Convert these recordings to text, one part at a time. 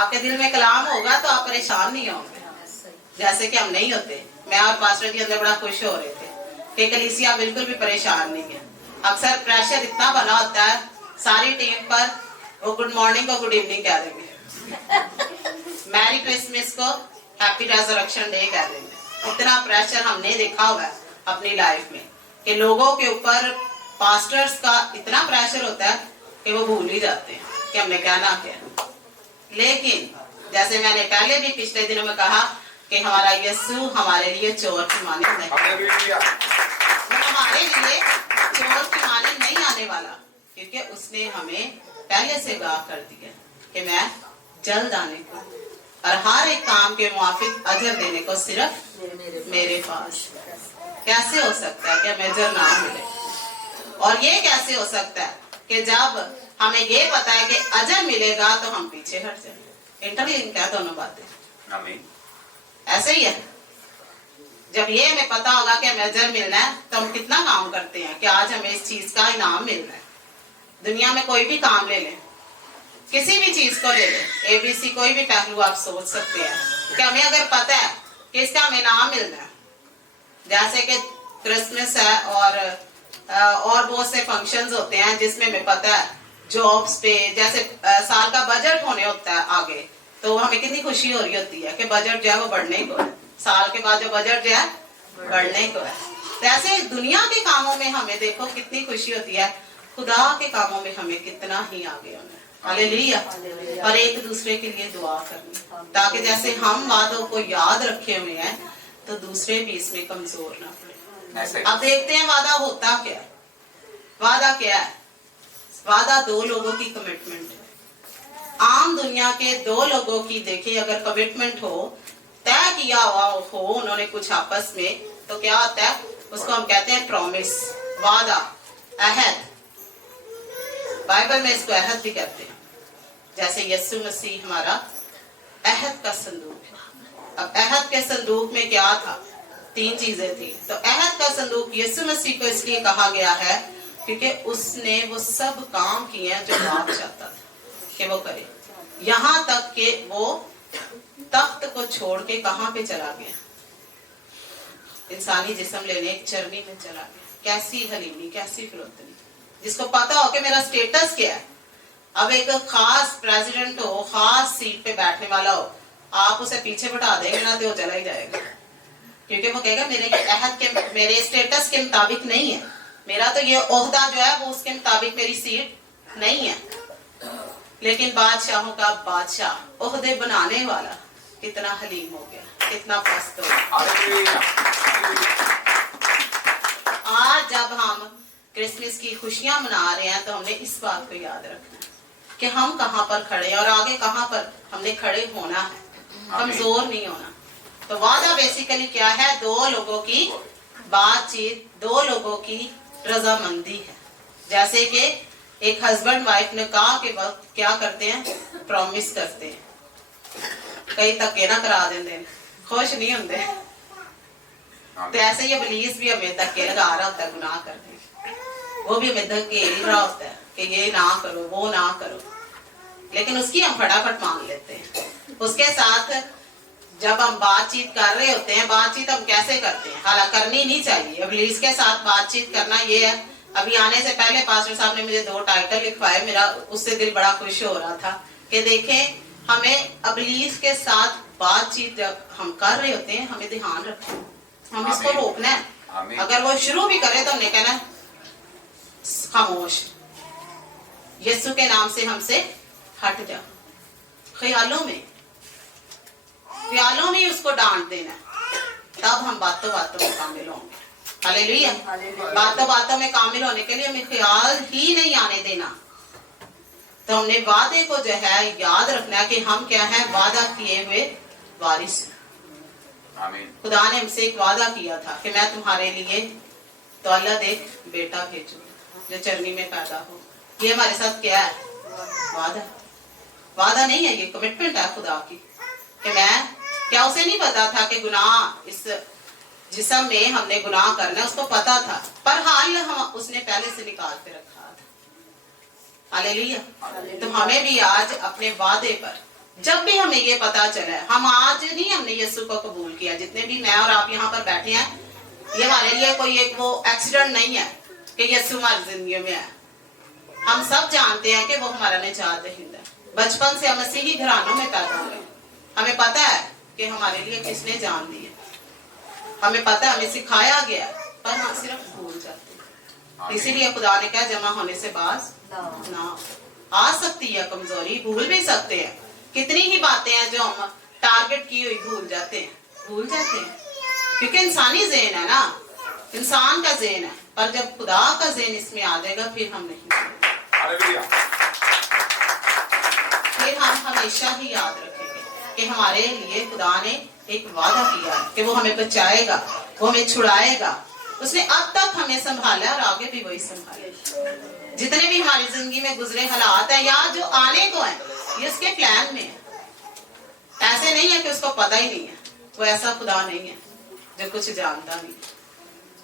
आपके दिल में कलाम होगा तो आप परेशान नहीं होंगे, जैसे कि हम नहीं होते। मैं और पास्टर जी अंदर बड़ा खुश हो रहे थे कि कलीसिया बिल्कुल भी परेशान नहीं है। अक्सर प्रेशर इतना बना होता है सारी टीम पर, वो गुड मॉर्निंग को गुड इवनिंग कह देंगे, मैरी क्रिसमस को हैप्पी रेजरेक्शन डे कह देंगे। इतना प्रेशर हमने देखा हुआ है अपनी लाइफ में कि लोगों के ऊपर पास्टर्स का इतना प्रेशर होता है कि वो भूल ही जाते हैं कि हमने कहना क्या। लेकिन जैसे मैंने पहले भी पिछले दिनों में कहा कि हमारा यीशु हमारे लिए चोर की माने नहीं, हमारे लिए चोर की माने नहीं आने वाला, क्योंकि उसने हमें पहले से आगाह कर दिया कि मैं जल्द आने को और हर एक काम के मुआफिक अजर देने को सिर्फ मेरे पास। कैसे हो सकता है कि हमें अजर ना मिले? और ये कैसे हो सकता है कि जब हमें ये पता है कि अजर मिलेगा तो हम पीछे हट जाएंगे? इंटरलिंक है दोनों बातें। आमीन। ऐसे ही है, जब ये हमें पता होगा कि हमें अजर मिलना है तो हम कितना काम करते हैं कि आज हमें इस चीज का इनाम मिलना है। दुनिया में कोई भी काम ले लें, किसी भी चीज को ले लें, एबीसी कोई भी पहलू आप सोच सकते हैं कि हमें अगर पता है कि इसका हमें इनाम मिलना है, जैसे कि क्रिसमस है और बहुत से फंक्शंस होते हैं जिसमें हमें पता है जॉब्स पे जैसे साल का बजट होने होता है आगे, तो हमें कितनी खुशी हो रही होती है कि बजट जो है वो बढ़ने को है, साल के बाद जो बजट जो है बढ़ने को है। तो ऐसे दुनिया के कामों में हमें देखो कितनी खुशी होती है, खुदा के कामों में हमें कितना ही आगे होना है। हालेलुया। और एक दूसरे के लिए दुआ करनी, ताकि जैसे हम वादों को याद रखे हुए हैं तो दूसरे भी इसमें कमजोर ना पड़े। अब देखते हैं वादा होता क्या है। वादा क्या है? वादा दो लोगों की कमिटमेंट है। आम दुनिया के दो लोगों की देखिए अगर कमिटमेंट हो, तय किया हुआ हो उन्होंने कुछ आपस में, तो क्या होता है? उसको हम कहते हैं प्रॉमिस, वादा, अहद। बाइबल में इसको अहद भी कहते हैं। जैसे यीशु मसीह हमारा अहद का संदूक है। अब अहद के संदूक में क्या था? तीन चीजें थी। तो अहद का संदूक यीशु मसीह को इसलिए कहा गया है क्योंकि उसने वो सब काम किए हैं जो बाप चाहता था कि वो करे। यहाँ तक कि वो तख्त को छोड़ के कहाँ पे चला गया? इंसानी जिस्म लेने एक चरनी में चला गया। कैसी हलीमी, कैसी फिरौतनी, जिसको पता हो कि मेरा स्टेटस क्या है। अब एक खास प्रेसिडेंट हो, खास सीट पे बैठने वाला हो, आप उसे पीछे बैठा देंगे ना तो वो चला ही जाएगा, क्योंकि वो कहेगा मेरे अहद के, मेरे स्टेटस के मुताबिक नहीं है, मेरा तो ये ओहदा जो है वो उसके मुताबिक मेरी सीट नहीं है। लेकिन बादशाहों का बादशाह, ओहदे बनाने वाला कितना हलीम हो गया, कितना पस्त हो गया। आज जब हम क्रिसमस की खुशियां मना रहे हैं तो हमने इस बात को याद रखना है कि हम कहाँ पर खड़े हैं और आगे कहाँ पर हमने खड़े होना है, कमजोर नहीं होना। तो वादा बेसिकली क्या है? दो लोगों की बातचीत, दो लोगों की रजामंदी है। जैसे कि एक हस्बैंड वाइफ ने कहा के वक्त क्या करते हैं? प्रॉमिस करते हैं, कई धक्के ना करा देंगे, खुश नहीं होंगे। तो ऐसे ही इब्लीस भी हमें धक्के लगा रहा होता है गुनाह करने, वो भी हमें धक्के रहा होता है कि ये ना करो, वो ना करो, लेकिन उसकी हम फटाफट मान लेते हैं। उसके साथ जब हम बातचीत कर रहे होते हैं, बातचीत हम कैसे करते हैं? हालांकि करनी नहीं चाहिए। इब्लीस के साथ बातचीत करना ये है, अभी आने से पहले पास्टर साहब ने मुझे 2 टाइटल लिखवाए, मेरा उससे दिल बड़ा खुश हो रहा था कि देखें हमें इब्लीस के साथ बातचीत जब हम कर रहे होते हैं हमें ध्यान रखना, हम इसको रोकना है। अगर वो शुरू भी करे तो हमने कहना खामोश, यीशु के नाम से हमसे हट जा। ख्यालों में उसको डांट देना, तब हम बातों बातों में कामिल होंगे। हालेलुया। बातों बातों में कामिल होने के लिए हमें ख्याल ही नहीं आने देना। तो हमने वादे को जो है याद रखना कि हम क्या है? वादा किए हुए वारिस। खुदा ने हमसे एक वादा किया था कि मैं तुम्हारे लिए दौलत एक बेटा भेजूंगा जो चरनी में पैदा हो। ये हमारे साथ क्या है? वादा नहीं है, ये कमिटमेंट है खुदा की कि मैं, क्या उसे नहीं पता था कि गुनाह इस जिस्म में हमने गुनाह करना है? उसको पता था, पर हाल हम उसने पहले से निकाल के रखा था। हालेलुया। तो हमें भी आज अपने वादे पर जब भी हमें ये पता चला है, हम आज नहीं हमने यीशु को कबूल किया, जितने भी मैं और आप यहाँ पर बैठे हैं, ये हमारे लिए कोई एक वो एक्सीडेंट नहीं है कि यीशु हमारी जिंदगी में है। हम सब जानते हैं कि वो हमारा निजात दहिंदा है। बचपन से हम मसीही घरानों में पैदा हुए, हमें पता है कि हमारे लिए किसने जान दी है, हमें पता है, हमें सिखाया गया, पर हम सिर्फ भूल जाते हैं। इसीलिए खुदा ने कहा जमा होने से बाज ना। आ सकती है कमजोरी, भूल भी सकते हैं, कितनी ही बातें हैं जो हम टारगेट की हुई भूल जाते हैं, क्योंकि इंसानी ज़हन है ना, इंसान का ज़हन है, पर जब खुदा का ज़हन इसमें आ जाएगा फिर हम नहीं, फिर हम हमेशा ही याद रखेंगे कि हमारे लिए खुदा ने एक वादा किया है कि वो हमें बचाएगा, वो हमें छुड़ाएगा। उसने अब तक हमें संभाला और आगे भी वही संभाले। जितने भी हमारी जिंदगी में गुजरे हालात है या जो आने को है, ये उसके प्लान में है। ऐसे नहीं है कि उसको पता ही नहीं है, वो ऐसा खुदा नहीं है जो कुछ जानता नहीं,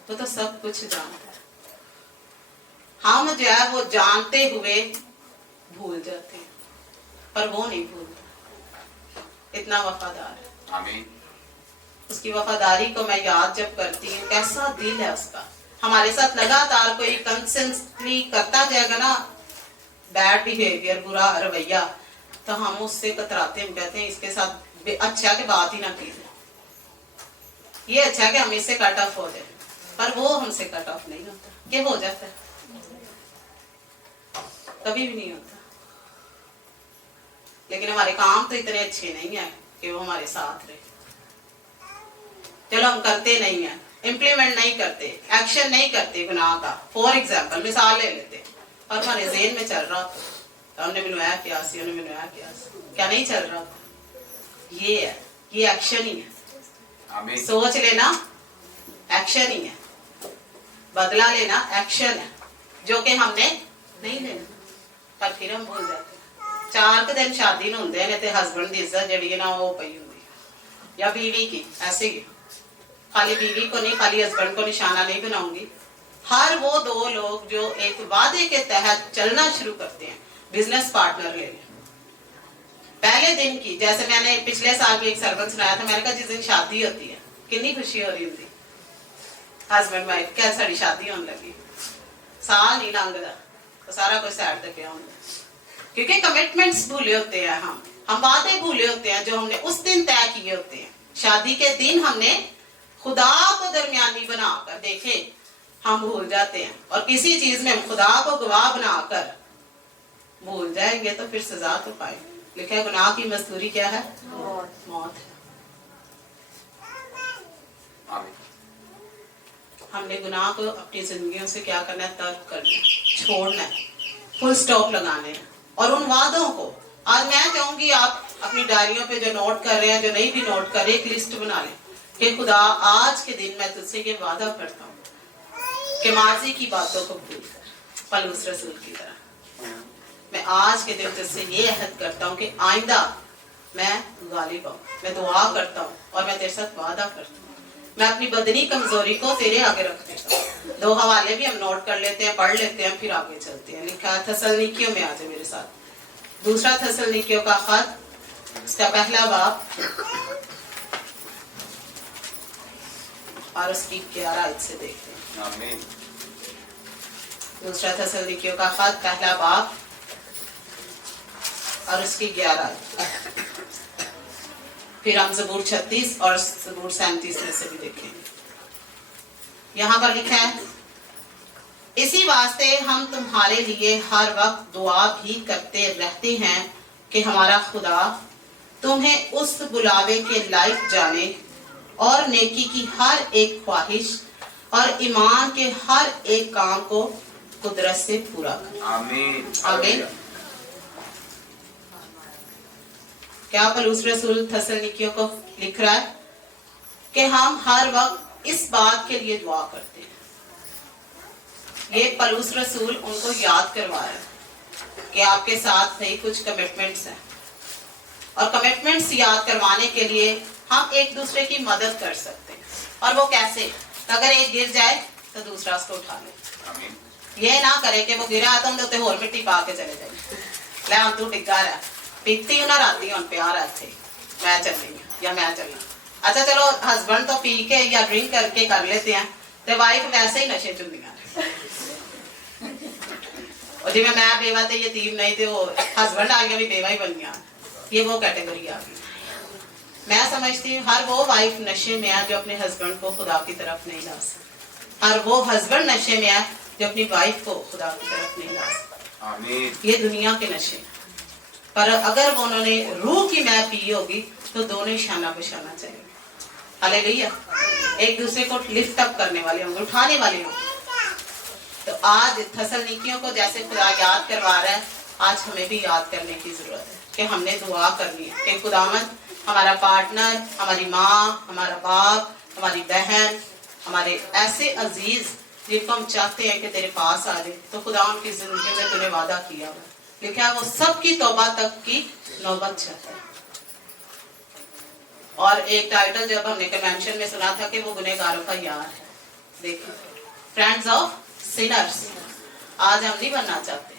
वो तो सब कुछ जानता है। हम जो है वो जानते हुए भूल जाते हैं, पर वो नहीं भूलता, इतना वफादार है। आमीन। उसकी वफादारी को मैं याद जब करती हूँ, कैसा दिल है उसका। हमारे साथ लगातार कोई कंसिस्टेंटली करता जाएगा ना बैड बिहेवियर, बुरा रवैया, तो हम उससे कतराते हैं, कहते हैं इसके साथ अच्छा के बात ही ना कीजिए, ये अच्छा कि हम इससे कट ऑफ हो जाए, पर वो हमसे कट ऑफ नहीं होता। ये हो जाता है, कभी भी नहीं होता। लेकिन हमारे काम तो इतने अच्छे नहीं है कि वो हमारे साथ रहे। चलो हम करते नहीं है, इम्प्लीमेंट नहीं करते, एक्शन नहीं करते गुनाह का। फॉर एग्जाम्पल मिसाल ले लेते, और हमारे ज़हन में चल रहा तो हमने मिलवाया क्या, उन्होंने मिलवाया क्या नहीं चल रहा था। ये है, ये एक्शन ही है। सोच लेना एक्शन ही है, बदला लेना एक्शन है, जो कि हमने नहीं लेना, पर फिर हम भूल जाते। 4 दिन शादी नहीं होंगे ने ते हस्बैंड की इज्जत जी ना वो पई होंगी, या बीवी की, ऐसे ही खाली बीवी को नहीं, खाली हस्बैंड को निशाना नहीं बनाऊंगी। हर वो 2 लोग जो एक वादे के तहत चलना शुरू करते हैं, बिजनेस पार्टनर ले लें। पहले दिन की, जैसे मैंने पिछले साल की एक सरबन सुनाया था, मैंने कहा जिस दिन शादी होती है कितनी खुशी हो रही होती, हस्बैंड वाइफ क्या साड़ी शादी होने लगी, साल नहीं लंघदा तो सारा कुछ साइड तक क्या होता, क्योंकि कमिटमेंट्स भूले होते हैं, हम वादे भूले होते हैं जो हमने उस दिन तय किए होते हैं। शादी के दिन हमने खुदा को दरमियानी बनाकर देखे, हम भूल जाते हैं, और किसी चीज में हम खुदा को गवाह बनाकर भूल जाएंगे तो फिर सजा तो पाएंगे। लिखा है गुनाह की मजदूरी क्या है? मौत है। हमने गुनाह को अपनी जिंदगियों से क्या करना है? तर्क करना है, छोड़ना है, फुल स्टॉप लगाने हैं। और उन वादों को आज मैं चाहूंगी आप अपनी डायरियों पे जो नोट कर रहे हैं, जो नहीं भी नोट कर रहे, एक लिस्ट बना लें कि खुदा आज के दिन मैं तुझसे ये वादा करता हूँ कि माजी की बातों को भूल कर पलूस रसूल की तरह मैं आज के दिन तुझसे ये अहद करता हूँ कि आइंदा मैं गालिब हूँ। मैं दुआ करता हूँ और मैं तेरे साथ वादा करता हूँ, मैं अपनी बदनी कमजोरी को तेरे आगे रख देता हूँ। 2 हवाले भी हम नोट कर लेते हैं, पढ़ लेते हैं, फिर आगे चलते हैं। लिखा है थस्सलुनीकियों में, आज मेरे साथ 2 थस्सलुनीकियों का खत, इसका पहला बाब और उसकी 11 आयत से देखते हैं। आमीन। 2 थस्सलुनीकियों का खत, पहला बाब और उसकी 11 आयत। फिर हम ज़बूर 36 और ज़बूर 37 में से भी देखेंगे। यहाँ पर लिखा है, इसी वास्ते हम तुम्हारे लिए हर वक्त दुआ भी करते रहते हैं कि हमारा खुदा तुम्हें उस बुलावे के लायक जाने और नेकी की हर एक ख्वाहिश और ईमान के हर एक काम को कुदरत से पूरा करे। आमीन। आमीन। क्या पलूस रसूल थस्सलुनीकियों को लिख रहा है कि हम हर वक्त इस बात के लिए दुआ करते हैं। ये पलूस रसूल उनको याद करवा रहा है कि आपके साथ नहीं कुछ कमिटमेंट्स हैं, और कमिटमेंट्स याद करवाने के लिए हम एक दूसरे की मदद कर सकते हैं। और वो कैसे? अगर एक गिर जाए तो दूसरा उसको उठा ले। आमीन। ये ना करे कि वो गिरा तो उनके होर मिट्टी पा के चले जाए, ले हम तू डिग्गा रहा पीती हूँ ना राती हूँ प्यार ऐसे मैं चल रही हूँ या मैं चलना। अच्छा चलो हस्बैंड तो पी के या ड्रिंक करके कर लेते हैं, तो वाइफ वैसे ही नशे चुंदियां और जिम्मे मैं बेवा थे यतीम नहीं थे वो हस्बैंड आ गया भी बेवा ही बन गया, ये वो कैटेगरी आ गई। मैं समझती हूँ हर वो वाइफ नशे में है जो अपने हस्बैंड को खुदा की तरफ नहीं ला सकती, हर वो हस्बैंड नशे में है जो अपनी वाइफ को खुदा की तरफ नहीं ला सकता। आमीन। ये दुनिया के नशे, पर अगर वो उन्होंने रूह की मैं पी होगी तो दोनों ही शाना बशाना चाहिए। हालेलुया। एक दूसरे को लिफ्ट अप करने वाले होंगे, उठाने वाले होंगे। तो आज थसलनिकियों को जैसे खुदा याद करवा रहा है, आज हमें भी याद करने की जरूरत है कि हमने दुआ करनी है कि खुदावंद हमारा पार्टनर, हमारी माँ, हमारा बाप, हमारी बहन, हमारे ऐसे अजीज जिनको हम चाहते हैं कि तेरे पास आ जाए, तो खुदा उनकी जिंदगी में तूने वादा किया हुआ लिखा है वो सबकी तौबा तक की नौबत चाहता है। और एक टाइटल जब हमने कन्वेंशन में सुना था कि वो गुनहगारों का यार है। देखो, फ्रेंड्स ऑफ सिनर्स। आज हम नहीं बनना चाहते।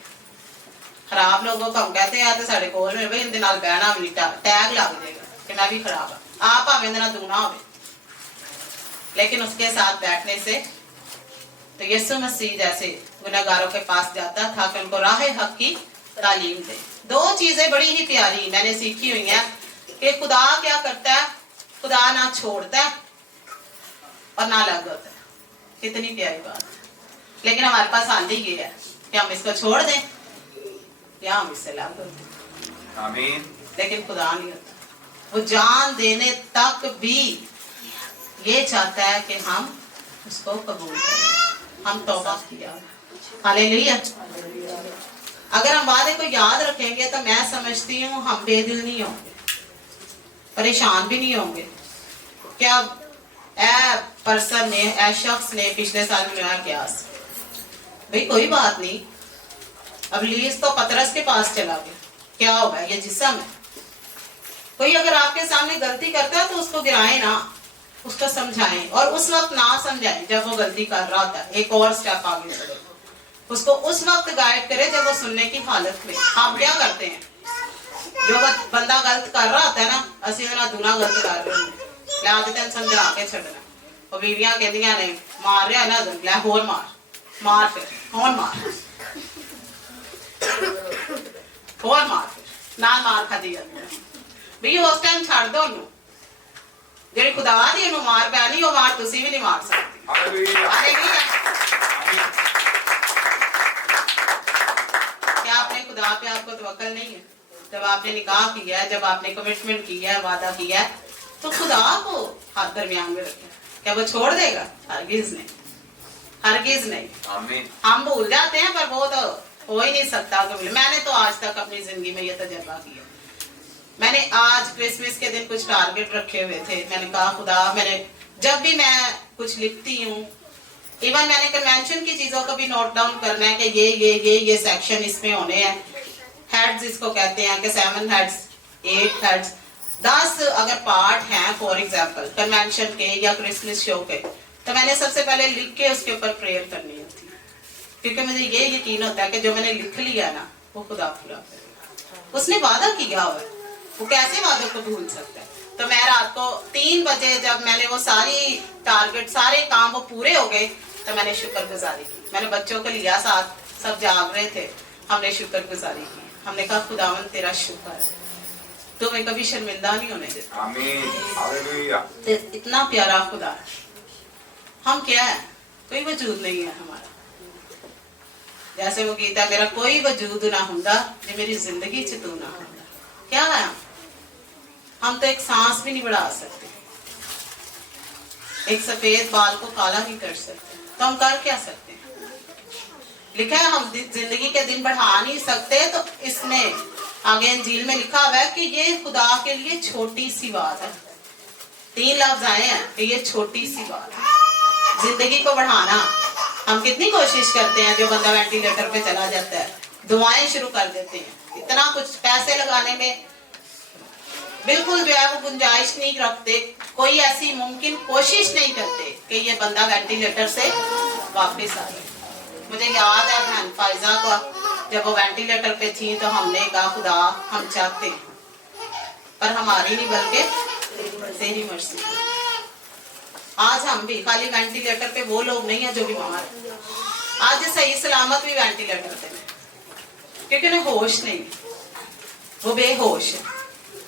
खराब लोगों को हम कहते हैं साढ़े कोल में भाई इनके नाल बहना भी टैग लग जाएगा कि मैं भी खराब हाँ, आप भावे इनके नाल दूना हो, लेकिन उसके साथ बैठने से तो यीशु मसीह जैसे गुनहगारों के पास जाता था कि उनको राह हक की तालीम दे। दो चीजें बड़ी ही प्यारी मैंने सीखी हुई हैं कि खुदा क्या करता है, खुदा ना छोड़ता है और ना लग होता है। कितनी प्यारी बात है। लेकिन हमारे पास हाल ही ये है कि हम इसको छोड़ दें या हम इससे लग होते। आमीन। लेकिन खुदा नहीं होता, वो जान देने तक भी ये चाहता है कि हम उसको कबूल करें, हम तौबा किया। हालेलुया। अगर हम वादे को याद रखेंगे तो मैं समझती हूँ हम बेदिल नहीं होंगे, परेशान भी नहीं होंगे। क्या पर्सन ने शख्स ने पिछले साल में क्या भाई कोई बात नहीं, अब लीज तो पतरस के पास चला गया, क्या होगा ये जिस्म है। कोई अगर आपके सामने गलती करता है तो उसको गिराए ना, उसको समझाएं और उस वक्त ना समझाएं जब वो गलती कर रहा होता है, एक और स्टेप आगे चले, उसको उस वक्त गाइड करे जब वो सुनने की हालत में। हम क्या करते हैं, जो बंदा गलत कर रहा होता है ना, असि दूना गलत कर रहे होंगे लै आते तेन समझा के छड़ना। और बीवियां कहदियां ने मार रहा ना लै होर मार मार फिर होर मार होर मार फिर नाल मार खादी जाती है भई उस टाइम छड़ दो ओनू ਜਿਹੜੀ खुदा दी ओनू मार पैनी वो मार तुसी भी नहीं मार सकती। क्या आपने खुदा पे आपको तवक्कल नहीं है? जब आपने निकाह किया है, जब आपने कमिटमेंट किया है, वादा किया है, तो खुदा को हाथ दरमियान में रखें। क्या वो छोड़ देगा? हरगिज नहीं, हरगिज नहीं। आमीन। हम भूल जाते हैं पर वो तो हो ही नहीं सकता कभी। मैंने तो आज तक अपनी जिंदगी में ये तजर्बा किया। मैंने आज क्रिसमस के दिन कुछ टारगेट रखे हुए थे। मैंने कहा खुदा, मैंने जब भी मैं कुछ लिखती हूँ, इवन मैंने कन्वेंशन की चीजों को भी नोट डाउन करना है कि ये सेक्शन इसमें होने हैं। हेड्स इसको कहते हैं कि 7 हेड्स 8 हेड्स 10 अगर पार्ट हैं फॉर एग्जांपल कन्वेंशन के या क्रिसमस शो के, तो मैंने सबसे पहले लिख के उसके ऊपर प्रेयर करनी होती है, क्योंकि मुझे ये यकीन होता है कि जो मैंने लिख लिया ना वो खुदा पूरा करेगा। उसने वादा किया हुआ है, वो कैसे वादों को भूल सकता है। तो मैं रात को 3 बजे जब मैंने वो सारी टारगेट सारे काम वो पूरे हो गए तो मैंने शुक्रगुजारी की। मैंने बच्चों को लिया साथ, सब जाग रहे थे, हमने शुक्रगुजारी की। हमने कहा खुदावन तेरा शुक्र है, तो मैं कभी शर्मिंदा नहीं होने देता। आमीन। हालेलुया। इतना प्यारा खुदा है। हम क्या है, कोई वजूद नहीं है हमारा। जैसे वो गीता मेरा कोई वजूद ना होता जो मेरी जिंदगी च तू ना होता। क्या है हम तो एक सांस भी नहीं बढ़ा सकते, एक सफेद बाल को काला नहीं कर सकते, तो हम कर क्या सकते हैं? लिखा है हम जिंदगी के दिन बढ़ा नहीं सकते, तो इसमें आगे अंजील में लिखा हुआ है कि ये खुदा के लिए छोटी सी बात है। 3 लफ्ज आए हैं कि ये छोटी सी बात है। जिंदगी को बढ़ाना हम कितनी कोशिश करते हैं, जो बंदा वेंटिलेटर पे चला जाता है दुआएं शुरू कर देते हैं, इतना कुछ पैसे लगाने में बिल्कुल जो है वो गुंजाइश नहीं रखते, कोई ऐसी मुमकिन कोशिश नहीं करते कि ये बंदा वेंटिलेटर से वापस आ जाए। मुझे याद है बहन फायजा का जब वो वेंटिलेटर पे थी तो हमने कहा खुदा हम चाहते हैं, पर हमारी नहीं बल्कि तेरी मर्जी। आज हम भी खाली वेंटिलेटर पे वो लोग नहीं है जो बीमार है, आज सही सलामत भी वेंटिलेटर पे क्योंकि उन्हें होश नहीं, वो बेहोश है।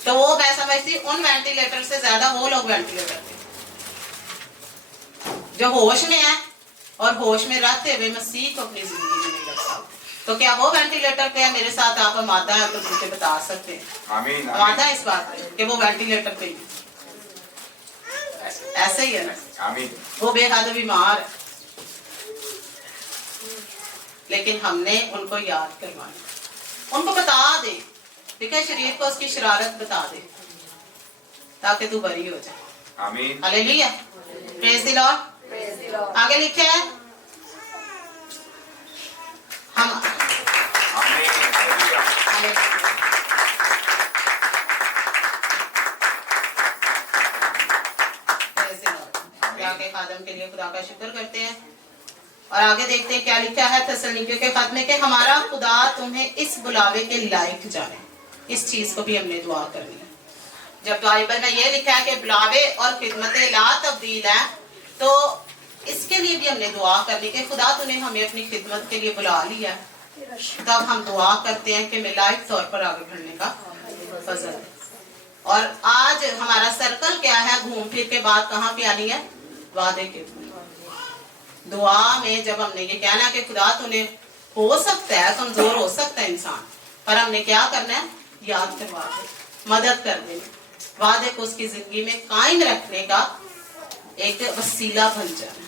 तो वो मैं समझती उन वेंटिलेटर से ज्यादा वो लोग वेंटिलेटर पे जो होश में है और होश में रहते हुए मसीह को अपनी जिंदगी में नहीं रखता। तो क्या वो वेंटिलेटर पे है? मेरे साथ आप मादा है तो मुझे बता सकते हैं, आमीन, मादा है इस बात पे कि वो वेंटिलेटर पे ही ऐसे ही है ना, आमीन। वो बेहद बीमार है, लेकिन हमने उनको याद करवाना, उनको बता दे, देखा शरीर को उसकी शरारत बता दे ताकि तू बरी हो जाए। आमीन, हालेलुया, प्रेज द लॉर्ड। आगे लिखे है हम आमीन, खुदा के खादम के लिए खुदा का शुक्र करते हैं। और आगे देखते हैं क्या लिखा है थस्सलुनीकियों के खत में कि हमारा खुदा तुम्हें इस बुलावे के लायक जाने। इस चीज को भी हमने दुआ करनी है। जब बाइबल में ये लिखा है कि बुलावे और खिदमतें ला तब्दील है, तो इसके लिए भी हमने दुआ करनी कि खुदा तूने हमें अपनी खिदमत के लिए बुला लिया। तब हम दुआ करते हैं कि लायक तौर पर आगे बढ़ने का फजल है। और आज हमारा सर्कल क्या है? घूम फिर के बात कहाँ पे आनी है? वादे के दुआ में जब हमने ये कहना कि खुदा तूने, हो सकता है कमजोर हो सकता है इंसान, पर हमने क्या करना है? याद करवा दे, मदद कर दे, वादे को उसकी जिंदगी में कायम रखने का एक वसीला बन जाना।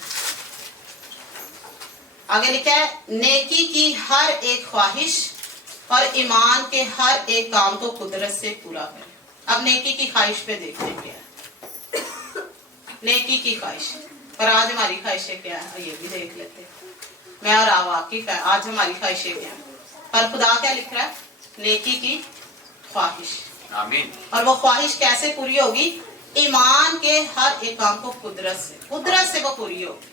आगे लिखा है नेकी की हर एक ख्वाहिश और ईमान के हर एक काम को कुदरत से पूरा करें। अब नेकी की ख्वाहिश पे देखते हैं क्या है। नेकी की ख्वाहिश, पर आज हमारी ख्वाहिशें क्या है ये भी देख लेते हैं। मैं और आपकी आज हमारी ख्वाहिशें क्या है, पर खुदा क्या लिख रहा है? नेकी की ख्वाहिश। आमीन। और वो ख्वाहिश कैसे पूरी होगी? ईमान के हर एक काम को कुदरत से वो पूरी होगी।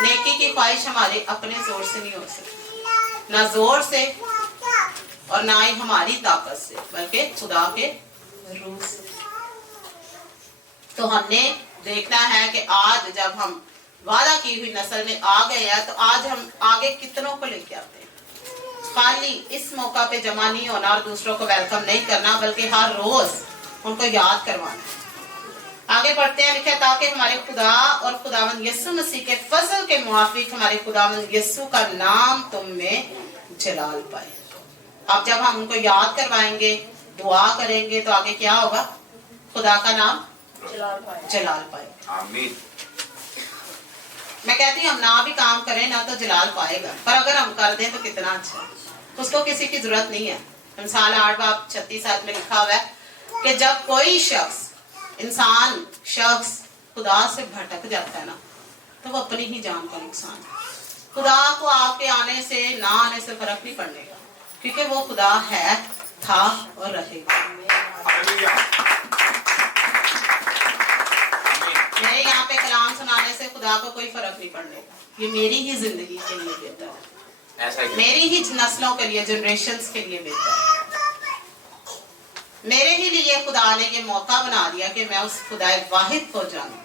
नेकी की ख्वाहिश हमारे अपने जोर से नहीं हो सकती, ना जोर से और ना ही हमारी ताकत से, बल्कि खुदा के रूह से। तो हमने देखना है कि आज जब हम वादा की हुई नस्ल में आ गए हैं, तो आज हम आगे कितनों को लेके आते हैं। खाली इस मौका पे जमा नहीं होना और दूसरों को वेलकम नहीं करना, बल्कि हर रोज उनको याद करवाना है। आगे बढ़ते हैं, लिखा ताकि हमारे खुदा और खुदावंद यीशु मसीह के फजल के मुआफिक हमारे खुदावंद यीशु का नाम तुम में जलाल पाए। अब जब हम उनको याद करवाएंगे, दुआ करेंगे, तो आगे क्या होगा? खुदा का नाम जलाल पाए। आमीन। मैं कहती हूँ हम ना भी काम करें ना तो जलाल पाएगा, पर अगर हम कर दें तो कितना अच्छा है। उसको किसी की जरूरत नहीं है। मिसाल 8:36 में लिखा हुआ है कि जब कोई शख्स खुदा से भटक जाता है ना, तो वो अपनी ही जान का नुकसान है। खुदा को आपके आने से ना आने से फर्क नहीं पड़ने का, क्योंकि वो खुदा है, था और रहेगा। मेरे यहाँ पे कलाम सुनाने से खुदा को कोई फर्क नहीं पड़ने का। ये मेरी ही जिंदगी के लिए बेहतर है, ऐसा ही मेरी ही नस्लों के लिए, जनरेशंस के लिए बेहतर है। मेरे ही लिए खुदा ने ये मौका बना दिया कि मैं उस खुदाए वाहिद को जानूं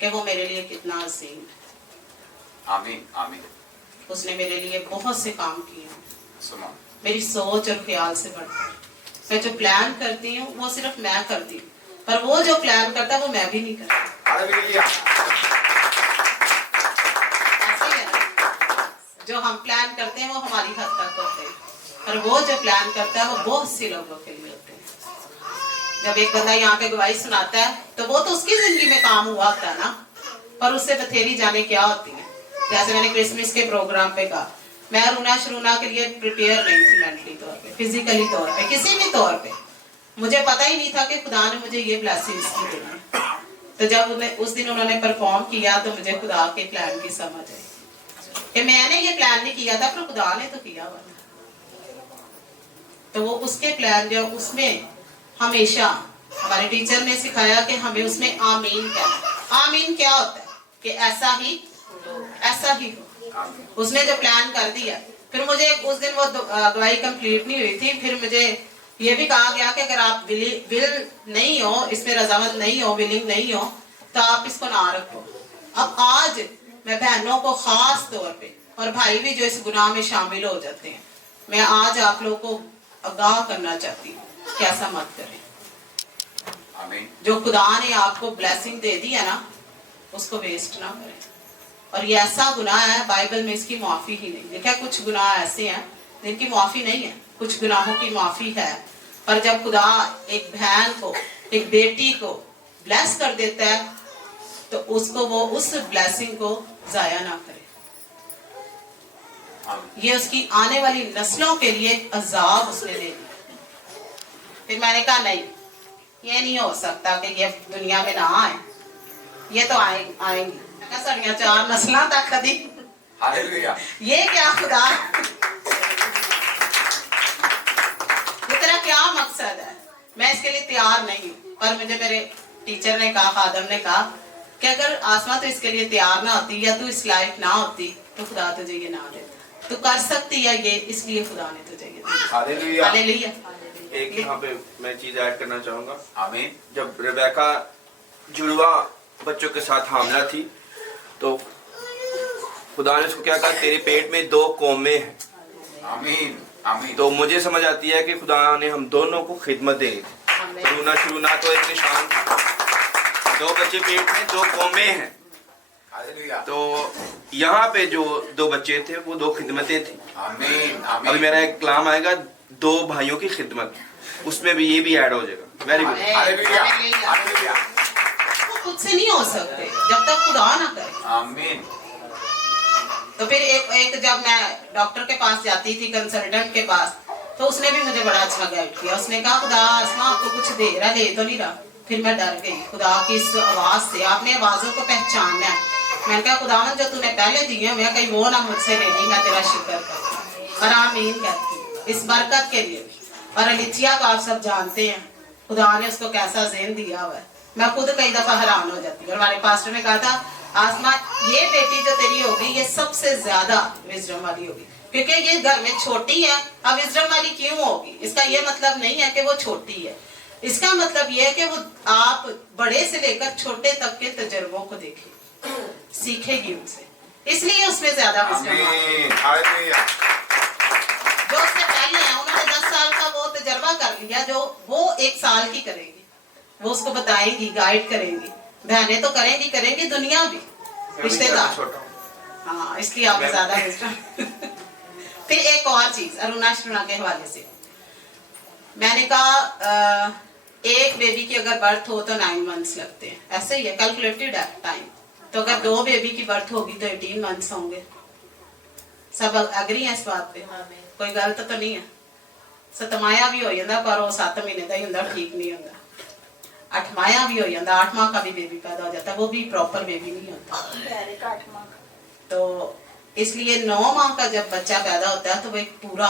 कि वो मेरे लिए कितना अजीम है। आमीन, आमीन। उसने मेरे लिए बहुत से काम किए, सुनो, मेरी सोच और ख्याल से बढ़कर। मैं जो प्लान करती हूँ वो सिर्फ मैं करती हूँ, पर वो जो प्लान करता है वो मैं भी नहीं करती। हालेलुया। ऐसे ही है ना? जो हम प्लान करते हैं वो हमारी हद तक होते हैं, पर वो जो प्लान करता है वो बहुत सी लोगों के लिए होते हैं। जब एक बंदा यहाँ पे गवाही सुनाता है तो वो तो उसकी जिंदगी में काम हुआ होता है ना, पर उससे बथेरी जाने क्या होती है। जैसे मैंने क्रिसमस के प्रोग्राम पे कहा, मैं रूना शरूना के लिए प्रिपेयर नहीं थी, मेंटली तौर पे, फिजिकली तौर पे, किसी भी तौर पे। मुझे पता ही नहीं था कि खुदा ने मुझे ये ब्लेसिंग्स की दी है। तो जब उस दिन उन्होंने परफॉर्म किया तो मुझे खुदा के प्लान की समझ आई कि मैंने ये प्लान नहीं किया था, पर खुदा ने तो किया हुआ। तो वो उसके प्लान जो उसमें हमेशा हमारे टीचर ने सिखाया कि हमें उसमें आमीन कहना। आमीन क्या होता है? कि ऐसा ही हो। आमीन। उसने जो प्लान कर दिया, फिर मुझे उस दिन वो अगुवाई कंप्लीट नहीं हुई थी, फिर मुझे ये भी कहा गया कि अगर आप विल नहीं हो, इसमें रजामंद नहीं हो, विलिंग नहीं हो, तो आप इसको ना रखो। अब आज मैं बहनों को खास तौर पे, और भाई भी जो इस गुनाह में शामिल हो जाते हैं, मैं आज आप लोगों को आगाह करना चाहती हूँ कि ऐसा मत करें। आमीन। जो खुदा ने आपको ब्लेसिंग दे दी है ना, उसको वेस्ट ना करें। और ये ऐसा गुनाह है, बाइबल में इसकी माफी ही नहीं। देखा, कुछ गुनाह ऐसे हैं जिनकी माफी नहीं है, कुछ गुनाहों की माफी है। पर जब खुदा एक बहन को, एक बेटी को ब्लेस कर देता है, तो उसको वो उस ब्लेसिंग को जाया ना करे। ये उसकी आने वाली नस्लों के लिए एक अजाब उसने दे दिया। फिर मैंने कहा नहीं, ये नहीं हो सकता कि ये दुनिया में ना आए, ये तो आएंगी। साड़ियां 4 नस्ल तक कदी। हालेलुया। ये क्या खुदा, ये तेरा क्या मकसद है? मैं इसके लिए तैयार नहीं हूँ। पर मुझे मेरे टीचर ने कहा, फादर ने कहा कि अगर आसमा तो इसके लिए तैयार ना होती, या तू इस लायक ना होती, तो खुदा तुझे ये ना देता। तू कर सकती है ये, इसलिए खुदा ने तुझे ये दिया। हालेलुया। हालेलुया। एक यहाँ पे मैं चीज ऐड करना चाहूंगा। आमीन। जब रेबेका जुड़वा बच्चों के साथ हामला थी, तो खुदा ने उसको क्या कहा, तेरे पेट में 2 कौमें हैं। आमीन। आमीन। तो मुझे समझ आती है कि खुदा ने हम दोनों को खिदमत देनी थी। रोना शुरूना तो एक निशान था। 2 बच्चे पेट में, 2 कौमें हैं। हालेलुया। तो यहाँ पे जो 2 बच्चे थे, वो 2 खिदमतें थी। आमीन। अभी आमीन। मेरा एक कलाम आएगा 2 भाइयों की खिदमत, उसमें भी ये भी ऐड हो जाएगा। Very good. हालेलुया। हालेलुया। खुद से नहीं हो सकते जब तक खुदा ना करे। आमीन। तो फिर एक जब मैं डॉक्टर के पास जाती थी, कंसल्टेंट के पास, तो उसने भी मुझे बड़ा अच्छा गाइड किया। उसने कहा, खुदा आसमा आपको कुछ दे रहा, ले तो नहीं रहा। फिर मैं डर गई खुदा की इस आवाज से। आपने आवाजों को पहचानना है। मैंने कहा, खुदावन जो तूने पहले दिए हुए कहीं वो ना मुझसे ले ली। मैं तेरा शुक्र करती हूँ और आमीन कहती हूँ इस बरकत के लिए भी। और अलिथिया को आप सब जानते हैं, खुदा ने उसको कैसा ज़हन दिया हुआ है। मैं खुद कई दफा हैरान हो जाती हूँ। और हमारे पास्टर ने कहा था, आसमा ये बेटी जो तेरी होगी, ये सबसे ज्यादा विजडम वाली होगी, क्योंकि ये घर में छोटी है। अब विजडम वाली क्यों होगी? इसका ये मतलब नहीं है कि वो छोटी है, इसका मतलब ये है कि वो आप बड़े से लेकर छोटे तक के तजर्बों को देखें, सीखेगी उनसे, इसलिए उसमें ज्यादा विजडम है। हालेलुया। जो उससे पहले है, उन्होंने 10 साल का वो तजर्बा कर लिया, जो वो 1 साल की करेगी। वो उसको बताएंगी, गाइड करेंगी। बहनें तो करेंगी, दुनिया भी, रिश्तेदार। हाँ, इसलिए आप ज्यादा विजडम। फिर एक और चीज अरुणा के हवाले से मैंने कहा, एक बेबी की अगर बर्थ हो तो 9 मंथ्स लगते हैं, ऐसे ही है, कैलकुलेटेड है टाइम। तो अगर 2 बेबी की बर्थ होगी तो 18 मंथ्स होंगे। सब एग्री है इस बात पे? कोई गलत तो नहीं है। 7वां भी हो जाता, पर वो 7 महीने का ही होता, ठीक नहीं होता। 8वां भी हो जाता, 8वां का भी बेबी पैदा हो जाता है, वो भी प्रॉपर बेबी नहीं होता। तो इसलिए 9 माह का जब बच्चा पैदा होता है तो वो एक पूरा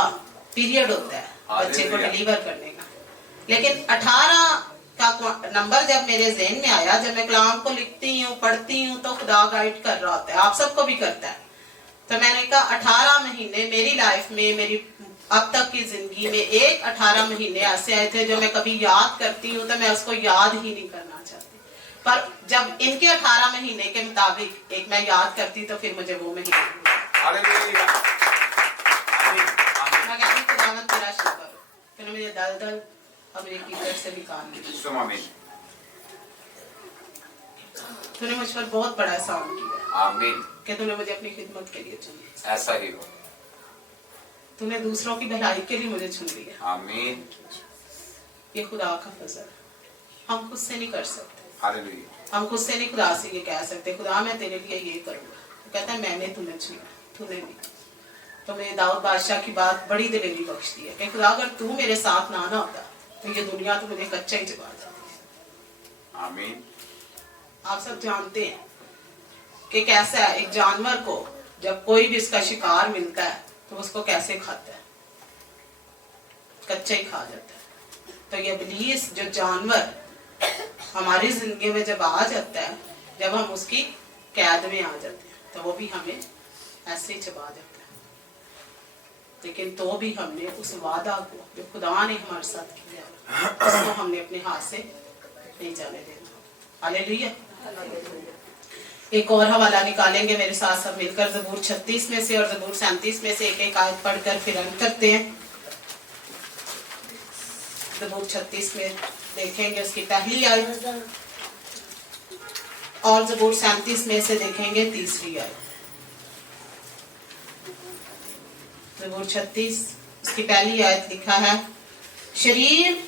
पीरियड होता है बच्चे को डिलीवर करने का। लेकिन 18 का नंबर जब मेरे ज़हन में आया, जब मैं कलाम को लिखती हूँ, पढ़ती हूँ, तो खुदा गाइड कर रहा होता है, आप सबको भी करता है। तो मैंने कहा 18 महीने मेरी लाइफ में, मेरी अब तक की जिंदगी में एक 18 महीने ऐसे आए थे जो मैं कभी याद करती हूँ तो मैं उसको याद ही नहीं करना चाहती। पर जब इनके 18 महीने के मुताबिक एक मैं याद करती तो फिर मुझे वो महीने हालेलुया। मैं कहती खुदावंद तेरा शुक्र, तूने मुझे दलदल और मेरी कीचड़ से निकाल लिया। आमीन। तूने मुझ पर बहुत बड़ा एहसान किया आमीन। कि तूने मुझे अपनी खिदमत के लिए चुना। ऐसा ही हो। तूने दूसरों की भलाई के लिए मुझे चुन लिया। आमीन। ये खुदा का फजल, हम खुद से नहीं कर सकते। हालेलुया। हम खुद से नहीं खुदा से ये कह सकते, खुदा मैं तेरे लिए ये करूंगा। तो कहता है मैंने तुम्हें चुना, तूने नहीं। तो मेरे दाऊद बादशाह की बात बड़ी दिलेरी बख्श दी है कि खुदा अगर तू मेरे साथ ना होता तो ये दुनिया तो मुझे कच्चा ही चबा जाती। आमीन। आप सब जानते हैं कि कैसा है, एक जानवर को जब कोई भी इसका शिकार मिलता है तो उसको कैसे खाता है, कच्चा ही खा जाता है। तो ये इब्लीस जो जानवर हमारी जिंदगी में जब आ जाता है, जब हम उसकी कैद में आ जाते हैं, तो वो भी हमें ऐसे ही चबा देता है। लेकिन तो भी हमने उस वादा को जो खुदा ने हमारे साथ किया उसको हमने अपने हाथ से नहीं जाने देना। हालेलुया। एक और हवाला निकालेंगे मेरे साथ सब मिलकर, ज़बूर 36 में से और ज़बूर 37 में से एक एक आयत पढ़कर फिर अंत करते हैं। ज़बूर 36 में देखेंगे उसकी पहली आयत और ज़बूर 37 में से देखेंगे तीसरी आयत। ज़बूर 36 उसकी पहली आयत लिखा है, शरीर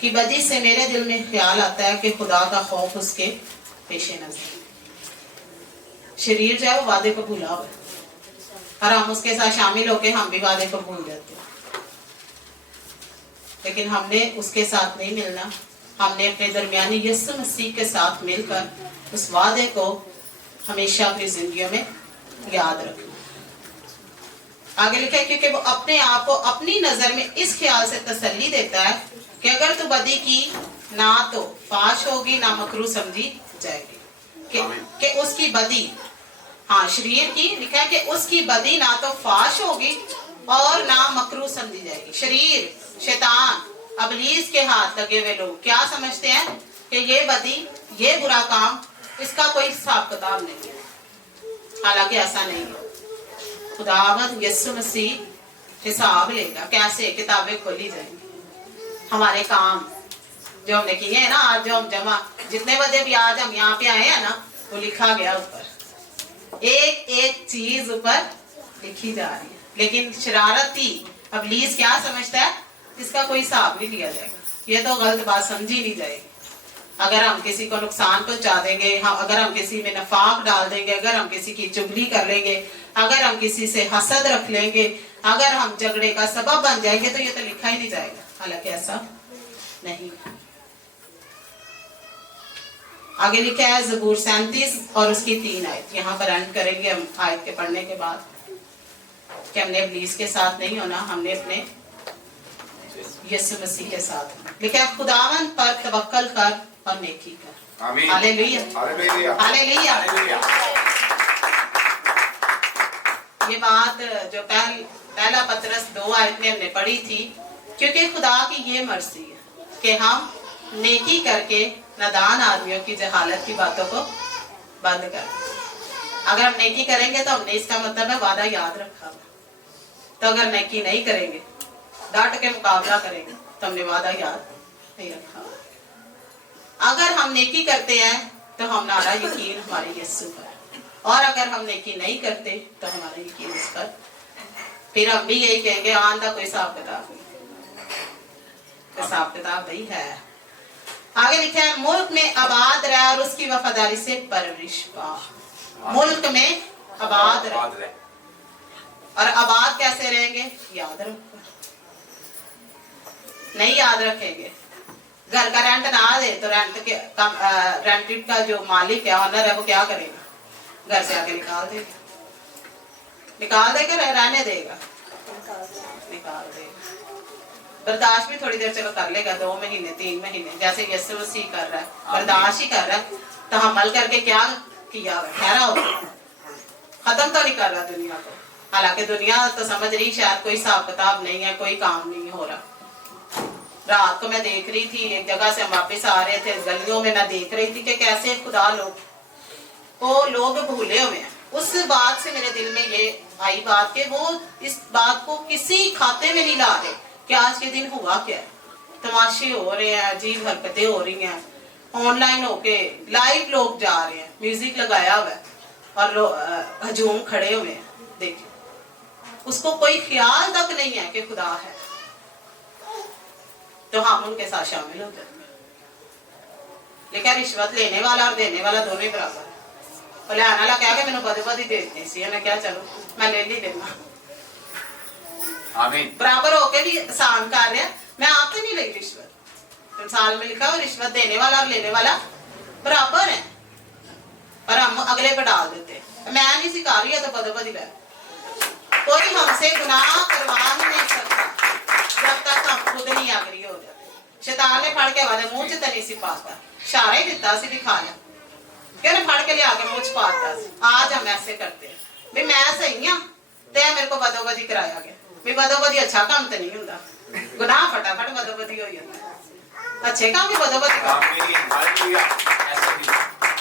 की बदी से मेरे दिल में ख्याल आता है कि खुदा का खौफ उसके पेशे नजर। शरीर जो है वो वादे को भूला हुआ है और हम उसके साथ शामिल होके हम भी वादे को भूल जाते हैं। लेकिन हमने उसके साथ नहीं मिलना, हमने अपने दरमियानी यीशु मसीह के साथ मिलकर उस वादे को हमेशा अपनी जिंदगी में याद रखना। आगे लिखा है, क्योंकि वो अपने आप को अपनी नजर में इस ख्याल से तसल्ली देता है कि अगर तू बदी की ना तो फाश होगी ना मकरू समझी जाएगी। कि उसकी बदी, हाँ शरीर की लिखा है कि उसकी बदी ना तो फाश होगी और ना मकरू समझी जाएगी। शरीर, शैतान, अबलीस के हाथ लगे हुए लोग क्या समझते हैं कि ये बदी, ये बुरा काम, इसका कोई हिसाब किताब नहीं है। हालांकि ऐसा नहीं है। खुदावंद यीशु मसीह हिसाब लेगा। कैसे? किताबें खोली जाएंगी। हमारे काम जो हमने किए हैं ना, आज जो हम जमा जितने बजे भी आज हम यहाँ पे आए हैं ना, वो लिखा गया ऊपर, एक एक चीज ऊपर लिखी जा रही है। लेकिन शरारती अबलीस क्या समझता है, इसका कोई हिसाब नहीं लिया जाएगा। ये तो गलत बात समझी नहीं जाएगी। अगर हम किसी को नुकसान पहुंचा देंगे, अगर हम किसी में नफाक डाल देंगे, अगर हम किसी की चुगली कर लेंगे, अगर हम किसी से हसद रख लेंगे, अगर हम झगड़े का सबब बन जाएंगे, तो ये तो लिखा ही नहीं जाएगा। हालांकि ऐसा नहीं। आगे लिखा है ज़बूर 37 और उसकी 3 आयत। यहाँ पर एंड करेंगे हम आयत के पढ़ने के बाद कि हमने इब्लीस के साथ नहीं होना, हमने अपने यीशु मसीह के साथ। लिखा है, खुदावन पर तवक्कल कर और नेकी कर। आमीन। हालेलुया। हालेलुया। हालेलुया। हालेलुया। ये बात जो पहला पतरस 2 आयत में हमने पढ़ी थी, क्योंकि खुदा की ये मर्जी है कि हम नेकी करके नादान आदमियों की जहालत की बातों को बंद कर। अगर हम नेकी करेंगे तो हमने, इसका मतलब है वादा याद रखा हुआ। तो अगर नेकी नहीं करेंगे, डट के मुकाबला करेंगे, तो हमने वादा याद नहीं रखा हुआ। अगर हम नेकी करते हैं तो हमारा यकीन हमारे यीशु पर, और अगर हम नेकी नहीं करते तो हमारा यकीन उस पर। फिर हम भी यही कहेंगे, आंधा कोई हिसाब किताब नहीं, हिसाब किताब नहीं है। आगे लिखा है, मुल्क में आबाद रहे और उसकी वफादारी से परवरिश पा। मुल्क में आबाद रहे, और आबाद कैसे रहेंगे? याद रखो। नहीं याद रखेंगे, घर का रेंट ना दे तो रेंटेड का जो मालिक है, ऑनर है, वो क्या करेगा? घर से आके निकाल देगा। निकाल देगा, रहने देगा? निकाल देगा। बर्दाश्त भी थोड़ी देर चलो कर लेगा, 2 महीने 3 महीने, जैसे यीशु मसीह कर रहा है, बर्दाश्त ही कर रहा है। तो हमल करके क्या किया है? ठहरा हो, खत्म तो नहीं कर रहा दुनिया को। हालांकि दुनिया तो समझ रही शायद कोई हिसाब किताब नहीं है, कोई काम नहीं हो रहा। रात को मैं देख रही थी, एक जगह से हम वापिस आ रहे थे, गलियों में मैं देख रही थी कि कैसे खुदा लोग भूले हुए हैं। उस बात से मेरे दिल में ये आई बात कि वो इस बात को किसी खाते में नहीं ला रहे कि आज के दिन हुआ क्या है। तमाशे हो रहे हैं, अजीब हरकतें हो रही हैं, ऑनलाइन होके लाइव लोग जा रहे हैं, म्यूजिक लगाया हुआ है और लोग हजूम खड़े हुए हैं। देखिए, उसको कोई ख्याल तक नहीं है कि खुदा है, तो हम उनके साथ शामिल हो जाते हैं। लेकिन रिश्वत लेने वाला और देने वाला दोनों ही बराबर है। बोले आना ला क्या मैंने बदे देती सी, मैं क्या चलो मैं ले ली लेना। आमीन। बराबर होके भी आसान कार्य, मैं आपसे नहीं लगी रिश्वत। मिसाल में लिखा हो रिश्वत देने वाला और लेने वाला बराबर है, पर हम अगले पे डाल देते हैं। मैं नहीं सिखा रही है तो बदोबदी है। कोई हमसे गुनाह करवा नहीं सकता जब तक हम खुद नहीं आगरी हो जाते। शैतान ने फड़ के वाले मुंह च तो नहीं सी पाता, इशारा ही दिता सी, दिखाया क्यों ने फड़ के लिया के मुंह च पाता। आज हम ऐसे करते हैं, ਵੀ ਮੈਂ ਸਹੀ ਆ ਤੇ ਮੇਰੇ ਕੋ ਬਦੋਬਦੀ ਕਰਾਇਆ ਗਿਆ ਵੀ ਬਦੋਬਦੀ ਅੱਛਾ ਕੰਮ ਤੇ ਨਹੀਂ ਹੁੰਦਾ ਗੁਨਾਹ फटाफट बदोबदी हो जाता है अच्छे काम की बदोबदी आमीन हालेलुया ऐसे भी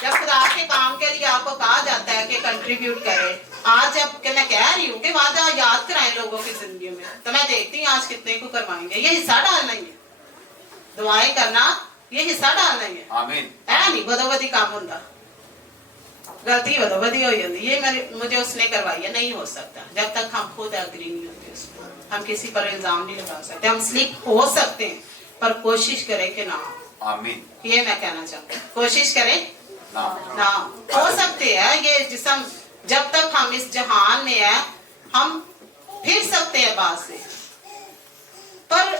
जब खुदा के काम के लिए आपको कहा जाता है कि कंट्रीब्यूट करे आज जब कि मैं कह रही हूँ कि वादा याद कराएं लोगों की जिंदगी में तो मैं देखती हूँ आज कितने को करवाएंगे ये हिस्सा डालना ही है दुआएं करना ये हिस्सा डालना ही है आमीन है नहीं बदोबदी काम होता गलती बदोबदी हो जाती ये मुझे उसने करवाई है नहीं हो सकता जब तक हम खुद एग्री नहीं होते उसको हम किसी पर इल्जाम नहीं लगा सकते हम स्लिप हो सकते हैं पर कोशिश करें कि ना आमीन ये मैं कहना चाहती हूँ कोशिश करें ना ना हो सकते हैं ये जिस्म जब तक हम इस जहान में है हम फिर सकते हैं बात से पर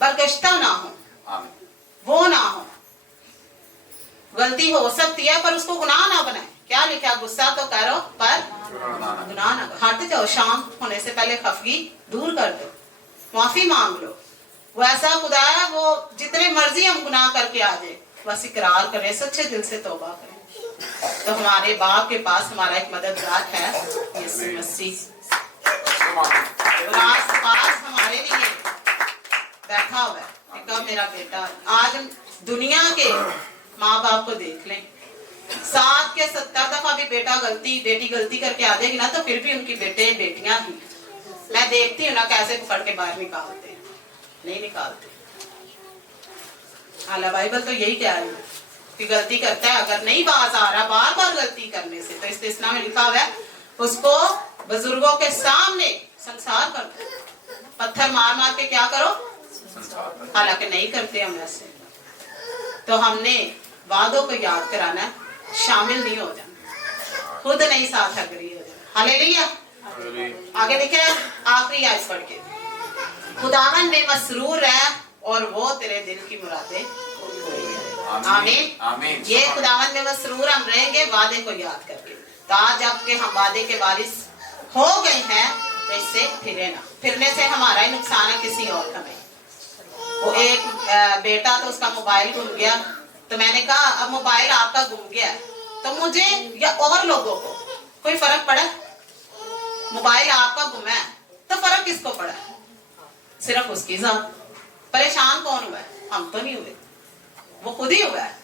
बरगश्ता ना हो आमीन वो ना हो गलती हो सकती है पर उसको गुनाह ना बनाए क्या लिखा गुस्सा तो करो पर गुनाह ना करो हट जाओ शाम होने से पहले खफगी दूर कर दो माफी मांग लो वो ऐसा खुदा है वो जितने मर्जी हम गुनाह करके आ जाए बस इकरार करें सच्चे दिल से तौबा करें तो हमारे बाप के पास हमारा एक मददगार है यीशु मसीह पास हमारे लिए बैठा हुआ है कि कब मेरा बेटा आज हम दुनिया के माँ बाप को देख लें 7 के 70 दफा भी बेटी गलती करके आ जाएगी ना तो फिर भी उनकी बेटे बेटियां ही मैं देखती हूँ ना कैसे पकड़ के बाहर निकालते हैं नहीं निकालते हालांकि बाइबल तो यही कह रही है कि गलती करता है अगर नहीं बाज आ रहा बार बार गलती करने से तो इस्तिस्ना में लिखा हुआ है उसको बुजुर्गों के सामने संसार कर दो पत्थर मार मार के क्या करो हालांकि नहीं करते हम ऐसे तो हमने वादों को याद कराना है शामिल नहीं हो जाना खुद नहीं साथ अग्री हो जाना हालेलुया आगे देखे आखिरी आयत पढ़ के खुदावन में मसरूर है और वो तेरे दिल की मुरादें आमीन आमीन ये खुदावन में मसरूर हम रहेंगे वादे को याद करके तो आज जबकि हम वादे के वारिस हो गए हैं तो इससे फिरे ना फिरने से हमारा ही नुकसान है किसी और का नहीं वो एक बेटा तो उसका मोबाइल गुम गया तो मैंने कहा अब मोबाइल आपका गुम गया है तो मुझे या और लोगों को कोई फर्क पड़ा मोबाइल आपका गुम है तो फर्क किसको पड़ा सिर्फ उसकी जात परेशान कौन हुआ है हम तो नहीं हुए वो खुद ही हुआ है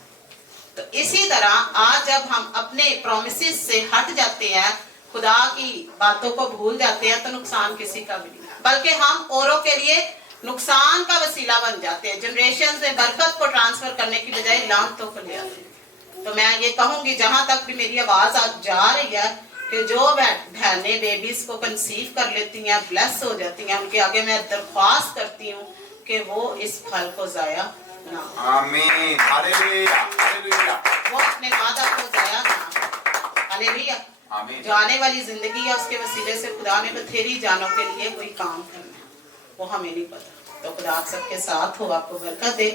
तो इसी तरह आज जब हम अपने प्रोमिसेस से हट जाते हैं खुदा की बातों को भूल जाते हैं तो नुकसान किसी का भी नहीं बल्कि हम औरों के लिए नुकसान का वसीला बन जाते हैं जनरेशन से बरकत को ट्रांसफर करने की बजाय लानतों को ले आते हैं तो मैं ये कहूंगी जहां तक भी मेरी आवाज आज जा रही है कि जो बहनें बेबीज को कंसीव कर लेती हैं ब्लेस हो जाती हैं उनके आगे मैं दरख्वास्त करती हूँ कि वो इस फल को जाया ना आमीन हालेलुया हालेलुया वो अपने वादा को जाया ना हालेलुया आमीन जो आने वाली जिंदगी है उसके वसीले से खुदा ने बथेरी जानों के लिए कोई काम करना है वो हमें नहीं पता तो खुदा आप सबके साथ हो आपको बरकत दे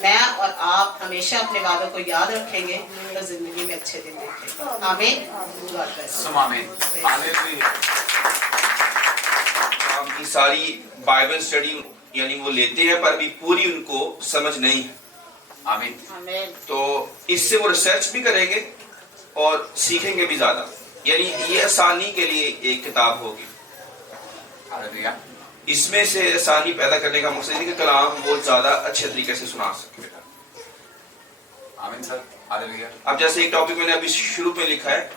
मैं और आप हमेशा अपने वादों को याद रखेंगे तो जिंदगी में अच्छे दिन देखेंगे आमीन गॉड ब्लेस सुम आमीन हालेलुया हम की सारी बाइबल स्टडी यानी वो लेते हैं पर भी पूरी उनको समझ नहीं है आमीन आमीन तो इससे वो रिसर्च भी करेंगे और सीखेंगे भी ज्यादा यानी ये आसानी के लिए एक किताब होगी हालेलुया इसमें से आसानी पैदा करने का मकसद है कि कलाम वो ज्यादा अच्छे तरीके से सुना सके आमीन सर हालेलुया अब जैसे एक टॉपिक मैंने अभी शुरू में लिखा है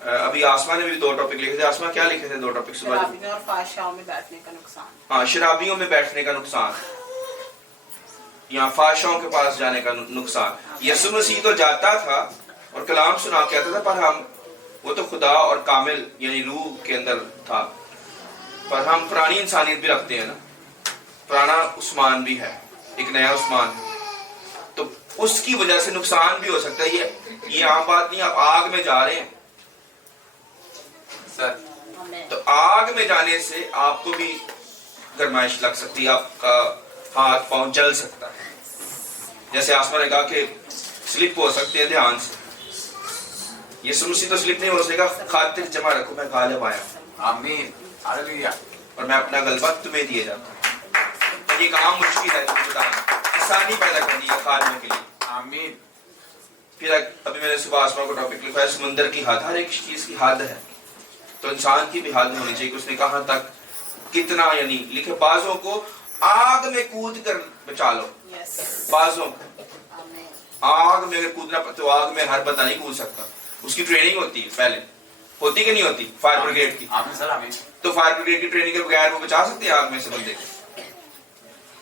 अभी आसमा ने भी 2 टॉपिक लिखे थे आसमा क्या लिखे थे 2 टॉपिक सुबह शराबियों और फाहशाओं में बैठने का नुकसान हाँ शराबियों में बैठने का नुकसान या फाहशाओं के पास जाने का नुकसान यीशु मसीह तो जाता था और कलाम सुना के आता था पर हम वो तो खुदा और कामिल यानी रूह के अंदर था पर हम पुरानी इंसानियत भी रखते हैं ना पुराना उस्मान भी है एक नया उस्मान तो उसकी वजह से नुकसान भी हो सकता है ये आम बात नहीं आप आग में जा रहे हैं सर तो आग में जाने से आपको भी गरमाइश लग सकती है आपका हाथ पांव जल सकता है जैसे आसमान ने कहा कि स्लिप हो सकते हैं ध्यान से यीशु मसीह तो स्लिप नहीं हो सकेगा खातिर जमा रखो मैं गालिब आया आमीन हालेलुया और मैं अपना गलबा तुम्हें दिए जाता हूँ ये काम मुश्किल है आसानी पैदा करनी है खाने के लिए आमीन फिर अभी मैंने सुबह आसमान को टॉपिक लिखा है समुंदर की हद हर एक चीज की हद है تو انسان کی بھی حد ہونی چاہیے کہ اس نے کہاں تک کتنا، یعنی لکھے بعضوں کو آگ میں کود کر بچا لو، Yes. بعضوں کو Amen. آگ میں اگر کودنا تو آگ میں ہر بندہ نہیں کود سکتا، اس کی ٹریننگ ہوتی ہے پہلے، ہوتی کہ نہیں ہوتی فائر بریگیڈ کی؟ آمین سر آمین. تو فائر بریگیڈ کی ٹریننگ کے بغیر وہ بچا سکتے ہیں آگ میں سے بندے کو؟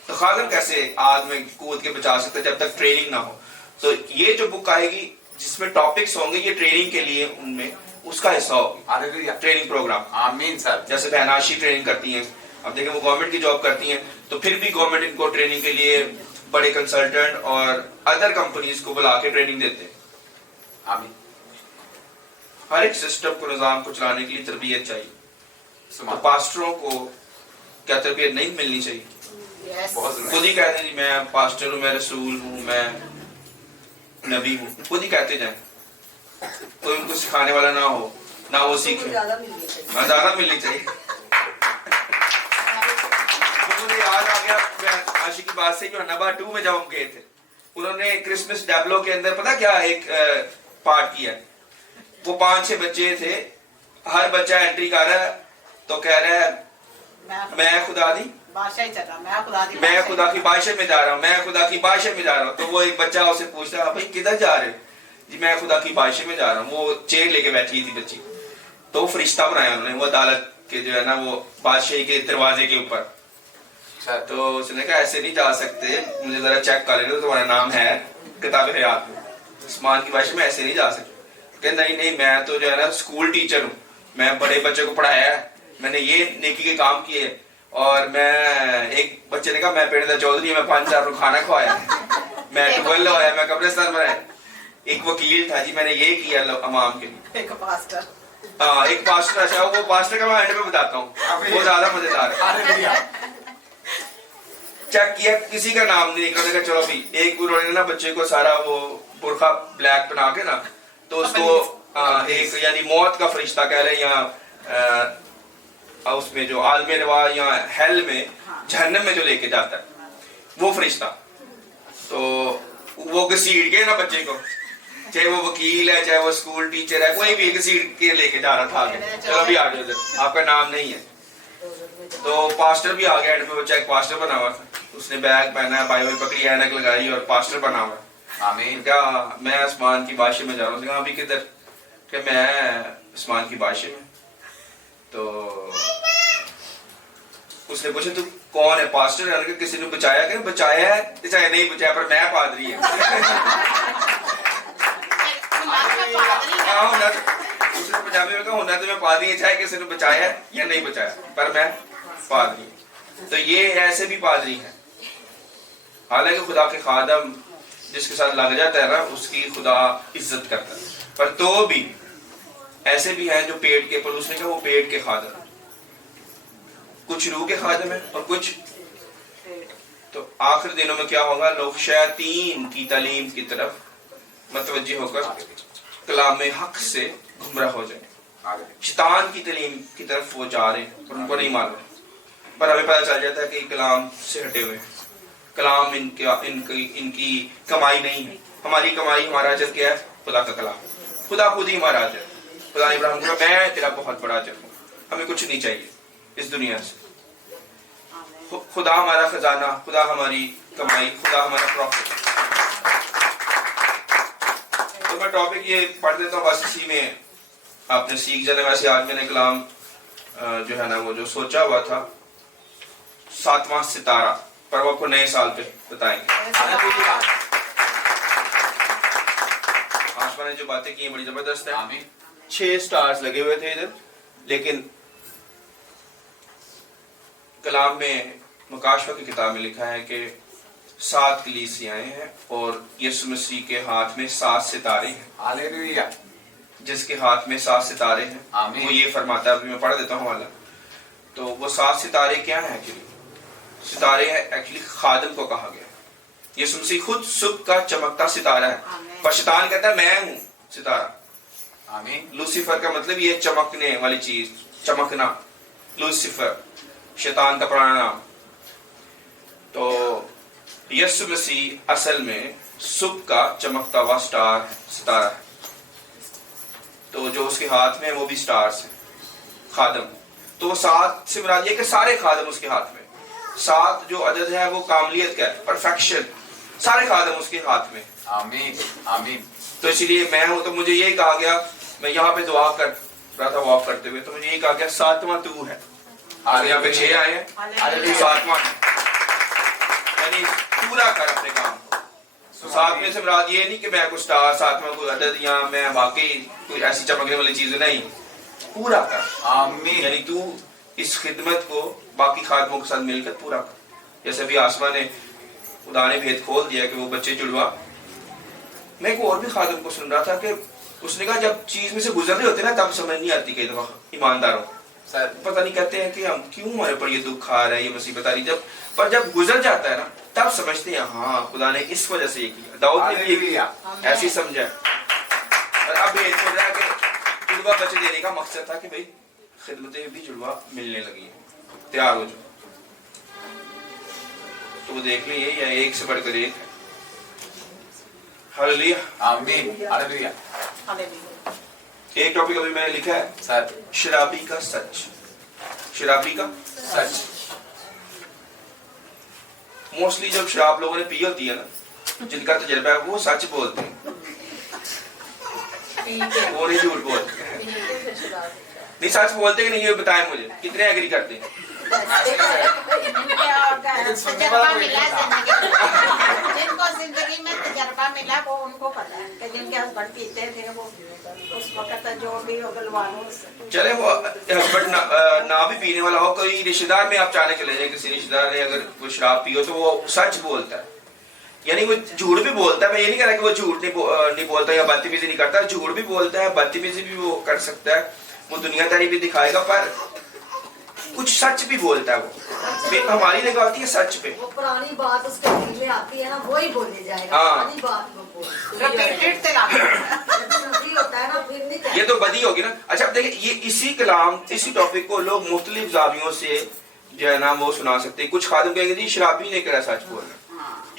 تو خادم کیسے آگ میں کود کے بچا سکتے جب تک ٹریننگ نہ ہو؟ تو یہ جو بک آئے گی جس میں ٹاپکس ہوں گے یہ ٹریننگ کے لیے ان میں اس کا حصہ ہوگی، ہاللویا. Training programme. آمین سر. جیسے بہناشی ٹریننگ کرتی ہیں، اب دیکھیں وہ گورنمنٹ کی جاب کرتی ہیں تو پھر بھی گورنمنٹ ان کو ٹریننگ کے لیے بڑے کنسلٹنٹ اور ادر کمپنیز کو بلا کے ٹریننگ دیتے ہیں. آمین. ہر ایک سسٹم کو، نظام کو چلانے کے لیے تربیت چاہیے. تو سمان. پاسٹروں کو کیا تربیت نہیں ملنی چاہیے؟ Yes. بہت ضروری. خود ہی کہتے ہیں جی میں پاسٹر ہوں، میں رسول ہوں، میں نبی ہوں، خود ہی کہتے جائیں، کوئی ان کو سکھانے والا نہ ہو، نہ وہ سیکھے. زیادہ ملنی چاہیے. مجھے یاد آ گیا میں عاشق کی بات سے، جو نبا 2 میں جب ہم گئے تھے انہوں نے کرسمس ڈیبلو کے اندر پتا کیا ایک پارٹ کیا، وہ 5-6 بچے تھے، ہر بچہ انٹری کر رہا ہے تو کہہ رہا ہے میں خدا دی بادشاہ ہی چل رہا، میں خدا کی بادشاہ میں جا رہا ہوں، میں خدا کی بادشاہ میں جا رہا ہوں. تو وہ ایک بچہ اسے پوچھتا ہے بھائی کدھر جا رہے ہو؟ جی میں خدا کی بادشاہ میں جا رہا ہوں. وہ چیئر لے کے بیٹھی تھی بچی، تو وہ فرشتہ بنایا انہوں نے، وہ عدالت کے جو ہے نا وہ بادشاہی کے دروازے کے اوپر. تو اس نے کہا ایسے نہیں جا سکتے، مجھے ذرا چیک کر لینا تمہارا نام ہے کتاب حیات میں، آسمان کی بادشاہ میں ایسے نہیں جا سکتے. کہ نہیں میں تو جو ہے نا اسکول ٹیچر ہوں، میں بڑے بچے کو پڑھایا ہے، میں نے یہ نیکی کے کام کیے. اور میں ایک بچے نے کہا میں پیڑ دا چودھری، میں 5 کو کھانا کھوایا، میں ٹویل لوایا، میں قبرستان بنایا. ایک وکیل تھا جی میں نے یہ کیا عوام کے لیے. ایک پاسٹر. ہاں ایک پاسٹر. اچھا وہ پاسٹر کا میں اینڈ میں بتاتا ہوں، وہ زیادہ مزیدار ہے. ہاللویا. چیک کیا کسی کا نام نہیں نکلا. کہ چلو بھی ایک انہوں نے نا بچے کو سارا وہ برقع بلیک بنا کے نا تو اس کو ایک یعنی موت کا فرشتہ کہہ لیں یا اس میں جو عالم روا یا ہیل میں جہنم میں جو لے کے جاتا ہے وہ فرشتہ، تو وہ گھسیٹ کے نا بچے کو، چاہے وہ وکیل ہے چاہے وہ اسکول ٹیچر ہے، کوئی بھی گھسیٹ کے لے کے جا رہا تھا. چلو بھی آ جاؤ آپ کا نام نہیں ہے. تو پاسٹر بھی آ گیا اینڈ میں، بچہ ایک پاسٹر بنا ہوا تھا، اس نے بیگ پہنا ہے، بائبل پکڑی، اینک لگائی اور پاسٹر بنا ہوا. آمین. کیا میں آسمان کی بادشاہ میں جا رہا ہوں. کہا ابھی کدھر؟ کہ میں آسمان کی بادشاہ میں. تو اس نے پوچھا تو کون ہے؟ پاسٹر ہے. کہ کسی نے بچایا؟ کہ بچایا ہے، چاہے نہیں بچایا پر میں پادری ہے. اس نے پنجابی میں کہا ہونا تو میں پادری ہے، چاہے کسی نے بچایا ہے یا نہیں بچایا پر میں پادری ہوں. تو یہ ایسے بھی پادری ہیں، حالانکہ خدا کے خادم جس کے ساتھ لگ جاتا ہے نا اس کی خدا عزت کرتا ہے، پر تو بھی ایسے بھی ہیں جو پیٹ کے، پر اس نے کہا وہ پیٹ کے خادم ہیں، کچھ روح کے خادم ہیں اور کچھ. تو آخر دنوں میں کیا ہوگا؟ لوگ شیاطین کی تعلیم کی طرف متوجہ ہو کر کلام حق سے گمراہ ہو جائیں. شیطان کی تعلیم کی طرف وہ جا رہے ہیں اور ان کو نہیں معلوم، پر ہمیں پتہ چل جاتا ہے کہ کلام سے ہٹے ہوئے ہیں. کلام ان کی کمائی نہیں ہے. ہماری کمائی، ہمارا اجر کیا ہے؟ خدا کا کلام. خدا خود ہی ہمارا اجر. خدا نے ابراہیم کو کہا میں تیرا بہت بڑا اجر ہوں. ہمیں کچھ نہیں چاہیے اس دنیا سے. خدا ہمارا خزانہ، خدا ہماری کمائی، خدا ہمارا پروفٹ. تو میں ٹاپک یہ پڑھ دیتا ہوں، بس اسی میں آپ نے سیکھ جانا. ویسے آج میں نے کلام جو ہے نا وہ جو سوچا ہوا تھا 7واں ستارہ، پر وہ آپ کو نئے سال پہ بتائیں گے. آسمان نے جو باتیں کی ہیں بڑی زبردست ہیں. 6 سٹارز لگے ہوئے تھے ادھر، لیکن کلام میں مکاشفہ کی کتاب میں لکھا ہے کہ 7 کلیسیاں ہیں اور یسوع مسیح کے ہاتھ میں 7 ستارے ہیں. ہاللویا. جس کے ہاتھ میں 7 ستارے ہیں آمین. وہ یہ فرماتا ہے. ابھی میں پڑھ دیتا ہوں حوالہ. تو وہ 7 ستارے کیا ہیں؟ ایکچولی ستارے ایکچولی خادم کو کہا گیا. یسوع مسیح خود صبح کا چمکتا ستارہ ہے، پر شیطان کہتا ہے میں ہوں ستارہ. آمین. لوسیفر کا مطلب یہ چمکنے والی چیز، چمکنا. لوسیفر شیطان کا پرانا نام. تو یسوع مسیح اصل میں صبح کا چمکتا ہوا ستارہ ہے. تو جو اس کے ہاتھ میں وہ بھی سٹارز ہیں. खादम, तो वो 7 से मुराद ये कि सारे खादम उसके हाथ में। 7 जो अदद है वो कामलियत का है, परफेक्शन, सारे खादम उसके हाथ में। आमीन आमीन। तो इसलिए मैं हूं, तो मुझे यही कहा गया, मैं यहाँ पे दुआ कर रहा था वॉक करते हुए, तो मुझे यही कहा गया 7वां तू है। आज यहाँ पे 6 आए हैं, हालेलुया। 7वां है, यानी पूरा कर अपने काम को। तो 7 में से मुराद ये नहीं कि मैं कुछ स्टार 7वां कोई अदद या मैं वाकई कोई ऐसी चमकने वाली चीज नहीं, पूरा कर। आमीन। यानी तू इस खिदमत को बाकी खादमों के साथ मिलकर पूरा कर। जैसे भी आसमा ने खुदा ने भेद खोल दिया कि वो बच्चे जुड़वा, मैं एक और भी खादम को सुन रहा था कि उसने कहा जब चीज में से गुजर रहे होते ना तब समझ नहीं आती कई दफा ईमानदारों सर पता नहीं, कहते हैं कि हम क्यों हमारे ऊपर ये दुख आ रहा है, ये मुसीबत आ रही, जब गुजर जाता है ना तब समझते हैं हाँ खुदा ने इस वजह से ये किया, दाऊद ने भी ये किया, ऐसे ही समझा। और अब ये हो रहा है कि जुड़वा बच्चे देने का मकसद था कि भाई खिदमतें भी जुड़वा मिलने लगी है, तैयार हो जाओ। तो वो देख ली या एक से बढ़कर एक है। हालेलुया आमीन हालेलुया। हालेलुया। एक टॉपिक अभी मैंने लिखा है, सर शराबी का सच। शराबी का सच। मोस्टली जब शराब लोगों ने पी होती है ना, जिनका तजर्बा है वो सच बोलते हैं, वो नहीं झूठ बोलते हैं। नहीं सच बोलते कि नहीं, ये बताएं मुझे कितने एग्री करते हैं। तजर्बा मिला जिंदगी, जिनको जिंदगी में तजर्बा मिला वो उनको पता है कि जिनके हस्बैंड पीते थे वो उस वक्त जो भी गलवानों चले वो हस्बैंड ना भी पीने वाला हो, कोई रिश्तेदार में आप चाहने चले जाए, किसी रिश्तेदार ने अगर वो शराब पियो तो वो सच बोलता है, यानी वो झूठ भी बोलता है। मैं ये नहीं कह रहा कि वो झूठ नहीं बोलता या बदतमीजी नहीं करता, झूठ भी बोलता है, बदतमीजी भी वो कर सकता है, वो दुनियादारी भी दिखाएगा, पर कुछ सच भी बोलता है। वो हमारी निगाह आती है सच पे, वो पुरानी बात उसके दिल में आती है ना, वही बोली जाएगा। हाँ। पुरानी बात वो बोल रिपीटेड तिलावत। सही होता है ना, फिर नहीं कहते। ये तो बदी होगी ना। अच्छा अब देखिए, ये इसी कलाम इसी टॉपिक को लोग मुख्तलिफ जावियों से जो है ना वो सुना सकते हैं। कुछ खादिम कहेंगे जी शराबी ने कहा सच बोलना,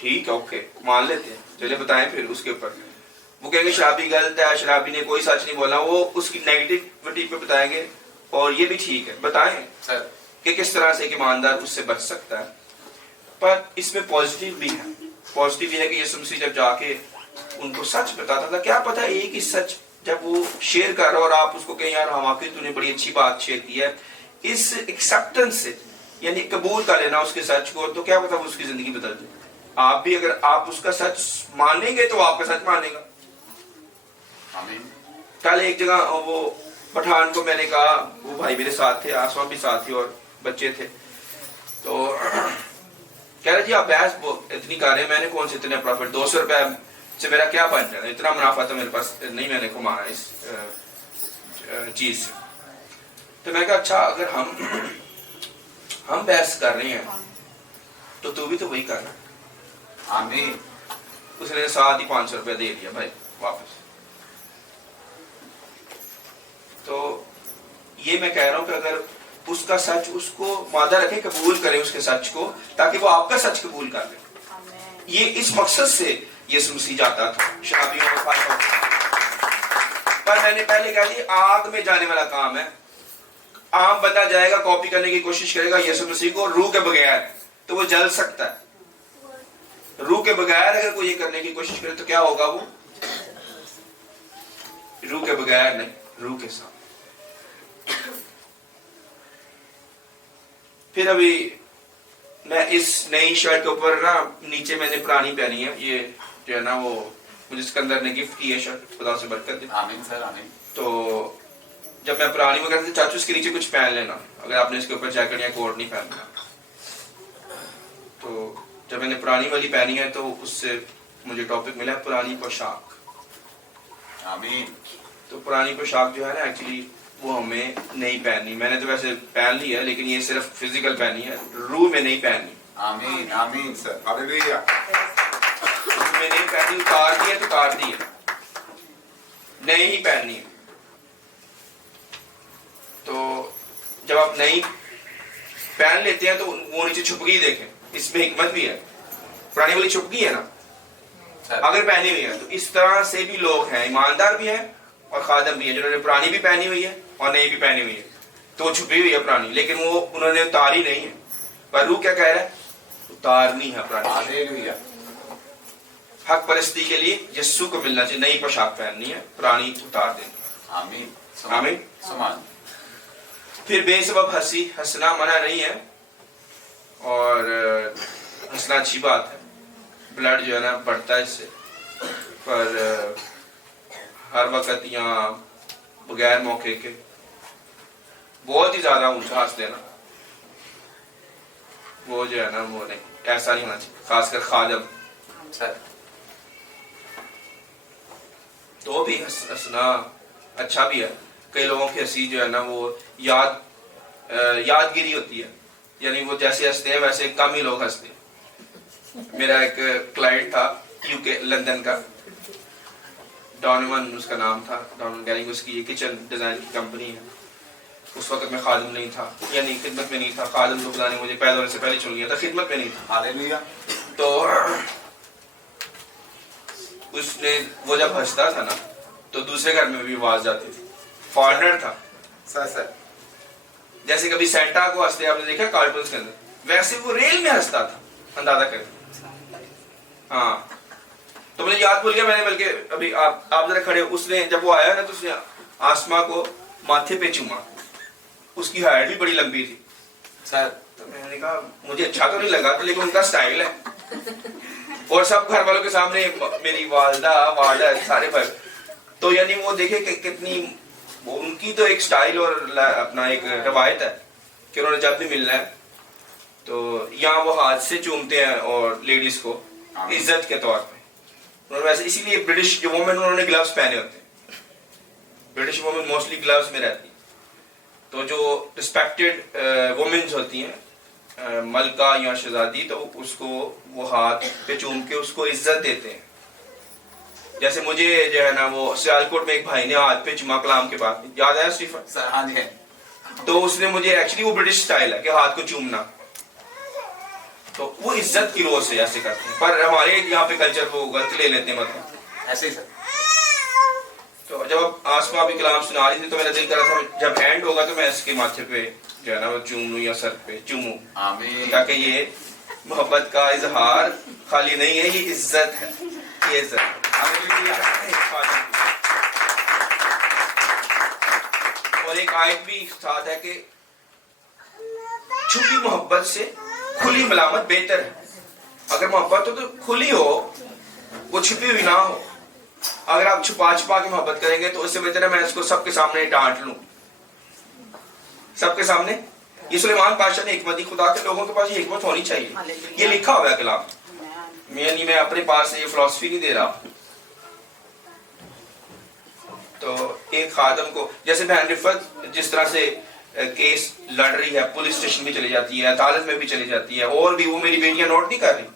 ठीक है ओके मान लेते हैं, चले बताएं फिर उसके ऊपर। वो कहेंगे शराबी गलत है, शराबी ने कोई सच नहीं बोला, वो उसकी नेगेटिविटी पे बताएंगे, और ये भी ठीक है, बताएं सर कि किस तरह से एक ईमानदार उससे बच सकता है। पर इसमें पॉजिटिव भी है, पॉजिटिव ये है कि यीशु मसीह जब जाके उनको सच बताता था, क्या पता एक ही सच जब वो शेयर कर रहा और आप उसको कहें यार हाँ वाकई तूने बड़ी अच्छी बात शेयर की है, इस एक्सेप्टेंस से यानी कबूल कर लेना उसके सच को, तो क्या पता वो उसकी जिंदगी बदल जाए। आप भी अगर आप उसका सच मानेंगे तो आपका सच मानेगा। आमीन। कल एक जगह वो पठान को मैंने कहा, वो भाई मेरे साथ थे, आसमा भी साथ थे और बच्चे थे, तो कह रहे जी आप बहस इतनी कर रहे हैं, मैंने कौन से इतने प्रॉफिट, 200 रुपए से मेरा क्या बन जाना, इतना मुनाफा तो मेरे पास नहीं मैंने कमाया इस चीज से। तो मैं कहा अच्छा अगर हम बहस कर रहे हैं तो तू भी तो वही करना। आमीन। उसने साथ ही 500 रुपया दे दिया भाई वापस। तो ये मैं कह रहा हूं कि अगर उसका सच उसको मादा रखे, कबूल करें उसके सच को, ताकि वो आपका सच कबूल कर ले। ये इस मकसद से यीशु मसीह जाता था शराबियों के पास। पर मैंने पहले कहा जी आग में जाने वाला काम है। आम बंदा जाएगा कॉपी करने की कोशिश करेगा यीशु मसीह को रूह के बगैर, तो वो जल सकता है। रूह के बगैर अगर कोई ये करने की कोशिश करे तो क्या होगा, वो रूह के बगैर नहीं, रूह के साथ। फिर अभी मैं इस नई शर्ट के ऊपर ना नीचे मैंने पुरानी पहनी है, ये जो है ना वो मुझे सिकंदर ने गिफ्ट की है शर्ट, खुदा से बरकत दे। आमीन सर आमीन। तो जब मैं पुरानी में कहते चाचू इसके नीचे कुछ पहन लेना, अगर आपने इसके ऊपर जैकेट या कोट नहीं पहनना। तो जब मैंने पुरानी वाली पहनी है तो उससे मुझे टॉपिक मिला पुरानी पोशाक। आमीन। तो पुरानी पोशाक जो है ना एक्चुअली वो हमें नहीं पहननी। मैंने तो वैसे पहन ली है लेकिन ये सिर्फ फिजिकल पहनी है, रूह में नहीं पहननी। आमीन आमीन सर हालेलुया। रूह में नहीं पहननी, उतार दी है तो उतार दी है, नहीं ही पहननी है। तो जब आप नहीं पहन लेते हैं तो वो नीचे छुपगी देखें, इसमें हिकमत भी है। पुरानी वाली छुपगी है ना सर अगर पहनी हुई है, तो इस तरह से भी लोग हैं, ईमानदार भी हैं और खादम भी है, जिन्होंने पुरानी भी पहनी हुई है और नई भी पहनी हुई है। تو وہ چھپی ہوئی ہے پرانی, لیکن وہ انہوں نے اتاری نہیں ہے. پر روح کیا کہہ رہا ہے؟ اتارنی ہے پرانی. हालेलुया. حق پرستی کے لیے یسوع کو ملنا چاہیے, نئی پوشاک پہننی ہے, پرانی اتار دینی. आमीन. आमीन. समान. پھر بے سبب ہنسنا منع نہیں ہے, اور ہنسنا اچھی بات ہے, بلڈ جو ہے نا بڑھتا ہے اس سے. پر ہر وقت یا بغیر موقع کے بہت ہی زیادہ اونچا ہنس لینا, وہ جو ہے نا وہ نہیں, ایسا نہیں ہونا چاہیے, خاص کر خادم. सर. تو بھی ہنسنا اچھا بھی ہے. کئی لوگوں کی ہنسی جو ہے نا وہ یادگیری ہوتی ہے, یعنی وہ جیسے ہنستے ہیں ویسے کم ہی لوگ ہنستے ہیں. میرا ایک کلائنٹ تھا یو کے لندن کا, ڈونیون اس کا نام تھا, ڈونیون گیرنگ اس کی کچن ڈیزائن کی کمپنی ہے. اس وقت میں خادم نہیں تھا, یعنی خدمت میں نہیں تھا. خادم تو خدا نے مجھے پیدا ہونے سے پہلے چن لیا تھا, خدمت میں نہیں تھا. हालेलुया. تو اس نے وہ جب ہنستا تھا نا تو دوسرے گھر میں بھی آواز جاتی تھی. فارنر تھا, सर. جیسے کبھی سینٹا کو ہنستے آپ نے دیکھا کارٹونز کے اندر, ویسے وہ ریل میں ہنستا تھا, اندازہ کریں. ہاں تو مجھے یاد بھول گیا, میں نے بلکہ ابھی آپ ذرا کھڑے, اس نے جب وہ آیا نا تو اس نے آسما کو ماتھے پہ چوما. اس کی ہائٹ بھی بڑی لمبی تھی. सर. تو میں نے کہا مجھے اچھا تو نہیں لگا, لیکن ان کا سٹائل ہے. اور سب گھر والوں کے سامنے, میری والدہ سارے بھائی, تو یعنی وہ دیکھے کہ کتنی ان کی تو ایک سٹائل اور اپنا ایک روایت ہے کہ انہوں نے جب بھی ملنا ہے تو یہاں وہ ہاتھ سے چومتے ہیں اور لیڈیز کو عزت کے طور پہ. انہوں نے ویسے اسی لیے برٹش جو وومن انہوں نے گلوز پہنے ہوتے ہیں, برٹش وومن موسٹلی گلوز میں رہتی ہیں. تو جو رسپیکٹڈ وومنز ہوتی ہیں, ملکہ یا شہزادی, تو اس کو وہ ہاتھ پہ چوم کے اس کو عزت دیتے ہیں. جیسے مجھے جو ہے نا وہ سیالکوٹ میں ایک بھائی نے ہاتھ پہ چوما کلام کے بعد, یاد آیا اسٹیفن؟ सर. हाँ जी. تو اس نے مجھے, ایکچولی وہ برٹش سٹائل ہے کہ ہاتھ کو چومنا, تو وہ عزت کی روح سے ایسے کرتے ہیں. پر ہمارے یہاں پہ کلچر وہ غلط لے لیتے ہیں مطلب. ऐसे ही सर. تو جب آسما بھی کلام سنا رہی تھی تو میرا دل کر رہا تھا جب اینڈ ہوگا تو میں اس کے ماتھے پہ جو ہے نا وہ چوم لوں یا سر پہ چوموں, आमीन. تاکہ یہ محبت کا اظہار خالی نہیں ہے, یہ عزت ہے, یہ عزت ہے. اور ایک آیت بھی ساتھ ہے کہ چھپی محبت سے کھلی ملامت بہتر ہے. اگر محبت ہو تو کھلی ہو, وہ چھپی ہوئی نہ ہو. اگر آپ چھپا کے محبت کریں گے تو اس سے بہتر ہے میں اس کو سب کے سامنے ڈانٹ لوں, سب کے سامنے. یہ سلیمان بادشاہ نے حکمت دی, خدا کے لوگوں کے پاس یہ حکمت ہونی چاہیے. یہ لکھا ہوا ہے کلام, یعنی میں اپنے پاس سے یہ فلسفی نہیں دے رہا. تو ایک خادم کو, جیسے بہن رفت جس طرح سے کیس لڑ رہی ہے, پولیس اسٹیشن بھی چلی جاتی ہے, عدالت میں بھی چلی جاتی ہے, اور بھی وہ میری بیٹیاں نوٹ نہیں کر رہی,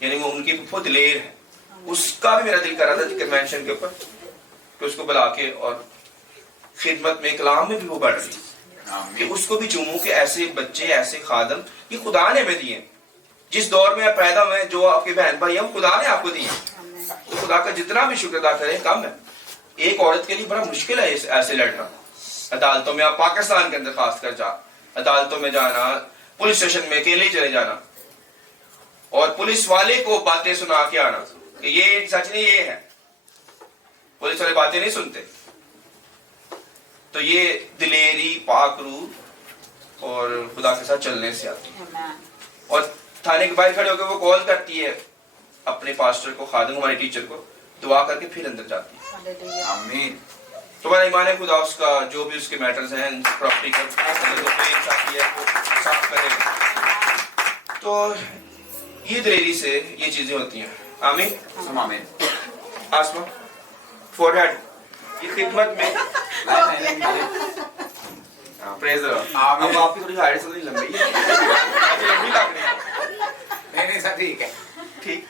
یعنی وہ ان کی بہت دلیر ہے. اس کا بھی میرا دل کر رہا تھا کنونشن کے اوپر کہ اس کو بلا کے اور خدمت میں کلام میں بھی وہ بڑھ رہی کہ اس کو بھی چوموں کہ ایسے بچے, ایسے خادم یہ خدا نے ہمیں دیے. جس دور میں آپ پیدا ہوئے, جو آپ کے بہن بھائی ہیں وہ خدا نے آپ کو دیے. تو خدا کا جتنا بھی شکر ادا کریں کم ہے. ایک عورت کے لیے بڑا مشکل ہے ایسے لڑنا. عدالتوں میں, آپ پاکستان کے اندر خاص کر عدالتوں میں جانا, پولیس اسٹیشن میں اکیلے چلے جانا, اور پولیس والے کو باتیں سنا کے آنا کہ یہ سچ نہیں یہ ہے. پولیس والے باتیں نہیں سنتے. تو یہ دلیری, پاک روح اور خدا کے ساتھ چلنے سے آتی ہے. اور تھانے کے باہر کھڑے ہو کے وہ کال کرتی ہے اپنے پاسٹر کو, خادم ہمارے ٹیچر کو, دعا کر کے پھر اندر جاتی ہے. आमीन. تمہارا ایمان ہے خدا اس کا جو بھی اس کے میٹرز ہیں پراپرٹی کا صاف کرے گا. تو یہ دلیری سے یہ چیزیں ہوتی ہیں. آمین. आमीन. آسما فور ہیڈ, یہ خدمت میں پریز اب آپ کی تھوڑی ہائٹ سے لمبی ہے, لمبی لگ رہی ہے. नहीं सर ठीक है. ٹھیک.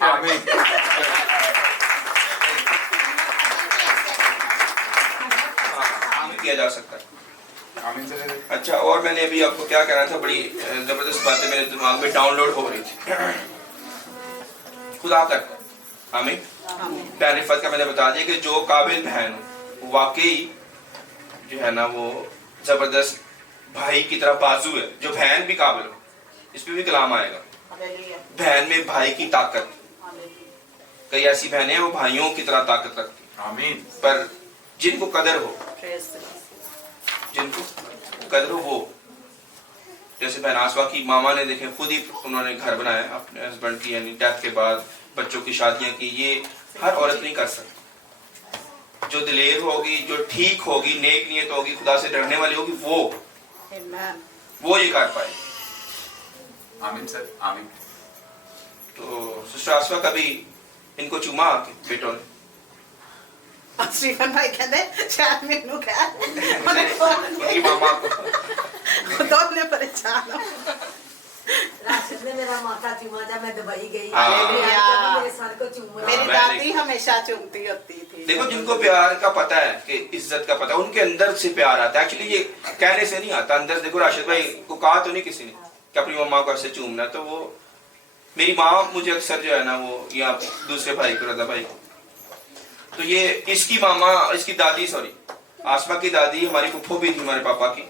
आमीन. کیا جا سکتا ہے. आमीन सर. اچھا, اور میں نے ابھی آپ کو کیا کہنا تھا, بڑی زبردست باتیں میرے دماغ میں ڈاؤن لوڈ ہو رہی تھی. خدا کرتا आमीन। आमीन। प्यार रिफत का मैंने बता दिया कि जो काबिल बहन हो वो वाकई जो है ना वो जबरदस्त भाई की तरह बाजू है। जो बहन भी काबिल हो, इस पे भी कलाम आएगा, हालेलुया, बहन में भाई की ताकत। हालेलुया, कई ऐसी बहनें हैं वो भाइयों की तरह ताकत रखती आमीन। पर जिनको कदर हो, प्रेज द लॉर्ड। जिनको कदर हो वो, जैसे बहन आसवा की मामा ने देखे खुद ही उन्होंने घर बनाया अपने हस्बैंड की यानी डेथ के बाद, बच्चों की शादियां की। ये हर औरत नहीं कर सकती। जो दिलेर होगी, जो ठीक होगी, नेक नियत होगी, खुदा से डरने वाली होगी, आमीन। वो ये कर पाए। आमीन सर, आमीन। तो सिस्टर आसवा कभी इनको चूमा आके बेटों ने? स्टीफन भाई कहते शायद मैनू कह उनकी मामा को दोनों परेशान हो। राशिद ने मेरा माथा चूमा जब मैं दुबई गई, हाँ। मेरे सर को चूमा। मेरी हाँ, दादी हमेशा चूमती होती थी। देखो, जिनको प्यार का पता है कि इज्जत का पता है, उनके अंदर से प्यार आता है। एक्चुअली ये कहने से नहीं आता, अंदर से। देखो राशिद भाई को कहा तो नहीं किसी ने कि अपनी मम्मा को ऐसे चूमना, तो वो मेरी माँ मुझे अक्सर जो है ना वो, या दूसरे भाई को, रजा भाई को, तो ये इसकी मामा, इसकी दादी, सॉरी आसमा की दादी हमारी फुफ्फो भी थी हमारे पापा की।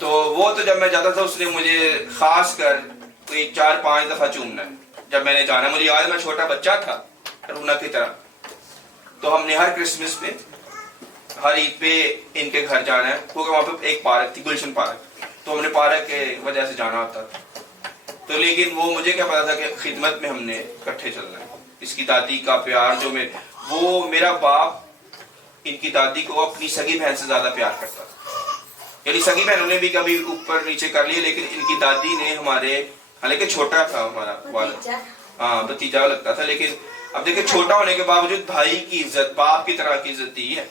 तो वो तो जब मैं जाता था उसने मुझे खास कर कोई 4-5 दफा चूमना है जब मैंने जाना। मुझे याद है मैं छोटा बच्चा था रूना की तरह, तो हमने हर क्रिसमस पे, हर ईद पे इनके घर जाना है, क्योंकि वहाँ पे एक पार्क थी, गुलशन पार्क, तो हमने पार्क के वजह से जाना होता था। तो लेकिन वो मुझे क्या पता था कि खिदमत में हमने इकट्ठे चलना है। इसकी दादी का प्यार जो मैं, वो मेरा बाप इनकी दादी को अपनी सगी बहन से ज्यादा प्यार करता था। यानी सगी बहनों ने भी कभी ऊपर नीचे कर लिए, लेकिन इनकी दादी ने हमारे, हालांकि छोटा था हमारा वाला, हाँ भतीजा लगता था, लेकिन अब देखिए छोटा होने के बावजूद भाई की इज्जत, बाप की तरह की इज्जत दी है।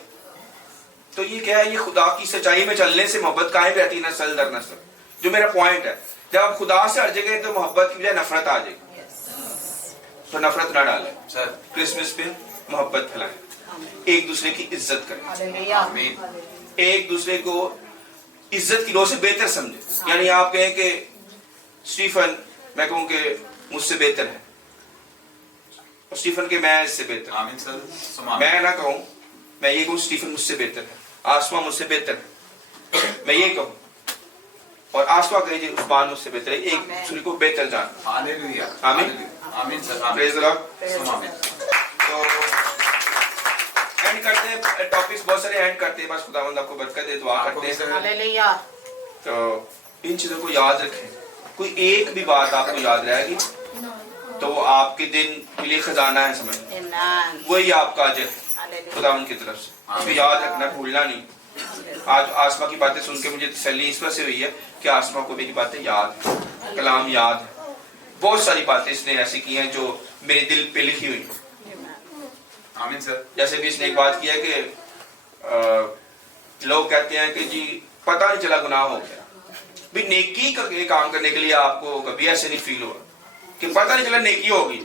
तो ये क्या है, ये खुदा की सच्चाई में चलने से मोहब्बत कायम रहती है नस्ल दर नस्ल। जो मेरा पॉइंट है, जब आप खुदा से हट जाएंगे तो मोहब्बत की बजाय नफरत आ जाएगी। तो नफरत ना डालें सर, क्रिसमस पे, मोहब्बत फैलाएं, एक दूसरे की इज्जत करें, हालेलुया, आमीन। एक दूसरे को इज्जत की रोह से बेहतर समझे। यानी आप कहें कि स्टीफन, मैं कहूँ कि मुझसे बेहतर है, और स्टीफन के मैं इससे बेहतर, आमीन सर, सुमा। मैं ना कहूँ, मैं ये कहूँ स्टीफन मुझसे बेहतर है, आसमा मुझसे बेहतर है, मैं ये कहूँ, और आसमा कहे जी उस्मान मुझसे बेहतर है, एक दूसरे को बेहतर जान। हालेलुया, आमीन। हालेलुया। आमीन सर, प्रेज़ आमीन। The Lord. सुमा में। तो एंड करते हैं, टॉपिक्स बहुत सारे एंड करते हैं, बस खुदावंद आपको बरकत दे, दुआ आपको करते भी हैं। सर। हालेलुया। तो इन चीजों को याद रखें। कोई एक भी बात आपको याद रहेगी तो वो आपके दिन के लिए खजाना है, समझ, आमीन। वही आपका अजर है हालेलुया। खुदावंद की तरफ से। तो याद रखना, भूलना नहीं। आज आसमा की बातें सुन के मुझे तसल्ली इस वजह से हुई है कि आसमा को मेरी बातें याद है, कलाम याद है। बहुत सारी बातें इसने ऐसी की हैं जो मेरे दिल पे लिखी हुई हैं। आमीन सर। जैसे भी इसने एक बात किया कि लोग कहते हैं कि जी पता नहीं चला गुनाह हो गया। भी नेकी का काम करने के लिए आपको कभी ऐसे नहीं फील हुआ कि पता नहीं चला नेकी होगी,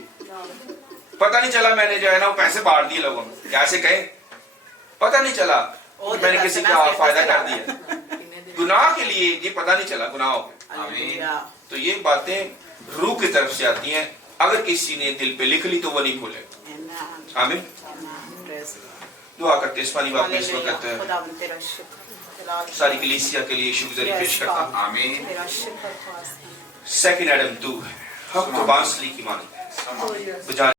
पता नहीं चला मैंने जो है ना वो पैसे बांट दिए लोगों में, कैसे कहे, पता नहीं चला मैंने किसी का फायदा कर दिया। गुनाह के लिए ये पता नहीं चला गुनाह हो गया। हालेलुया। तो ये बातें रूह की तरफ से आती हैं, अगर किसी ने दिल पे लिख ली तो वो नहीं भूलेगा। आमीन। Praise the Lord. दुआ करते इस पानी वापस हालेलुया। वक्त खुदावंद तेरा शुक्र, सारी कलीसिया के लिए शुक्रिया पेश करता हूँ। आमीन। तेरा शुक्र खुदा। सेकंड एडम तू है, हम तो बांसुरी की मानी सुमा। बजा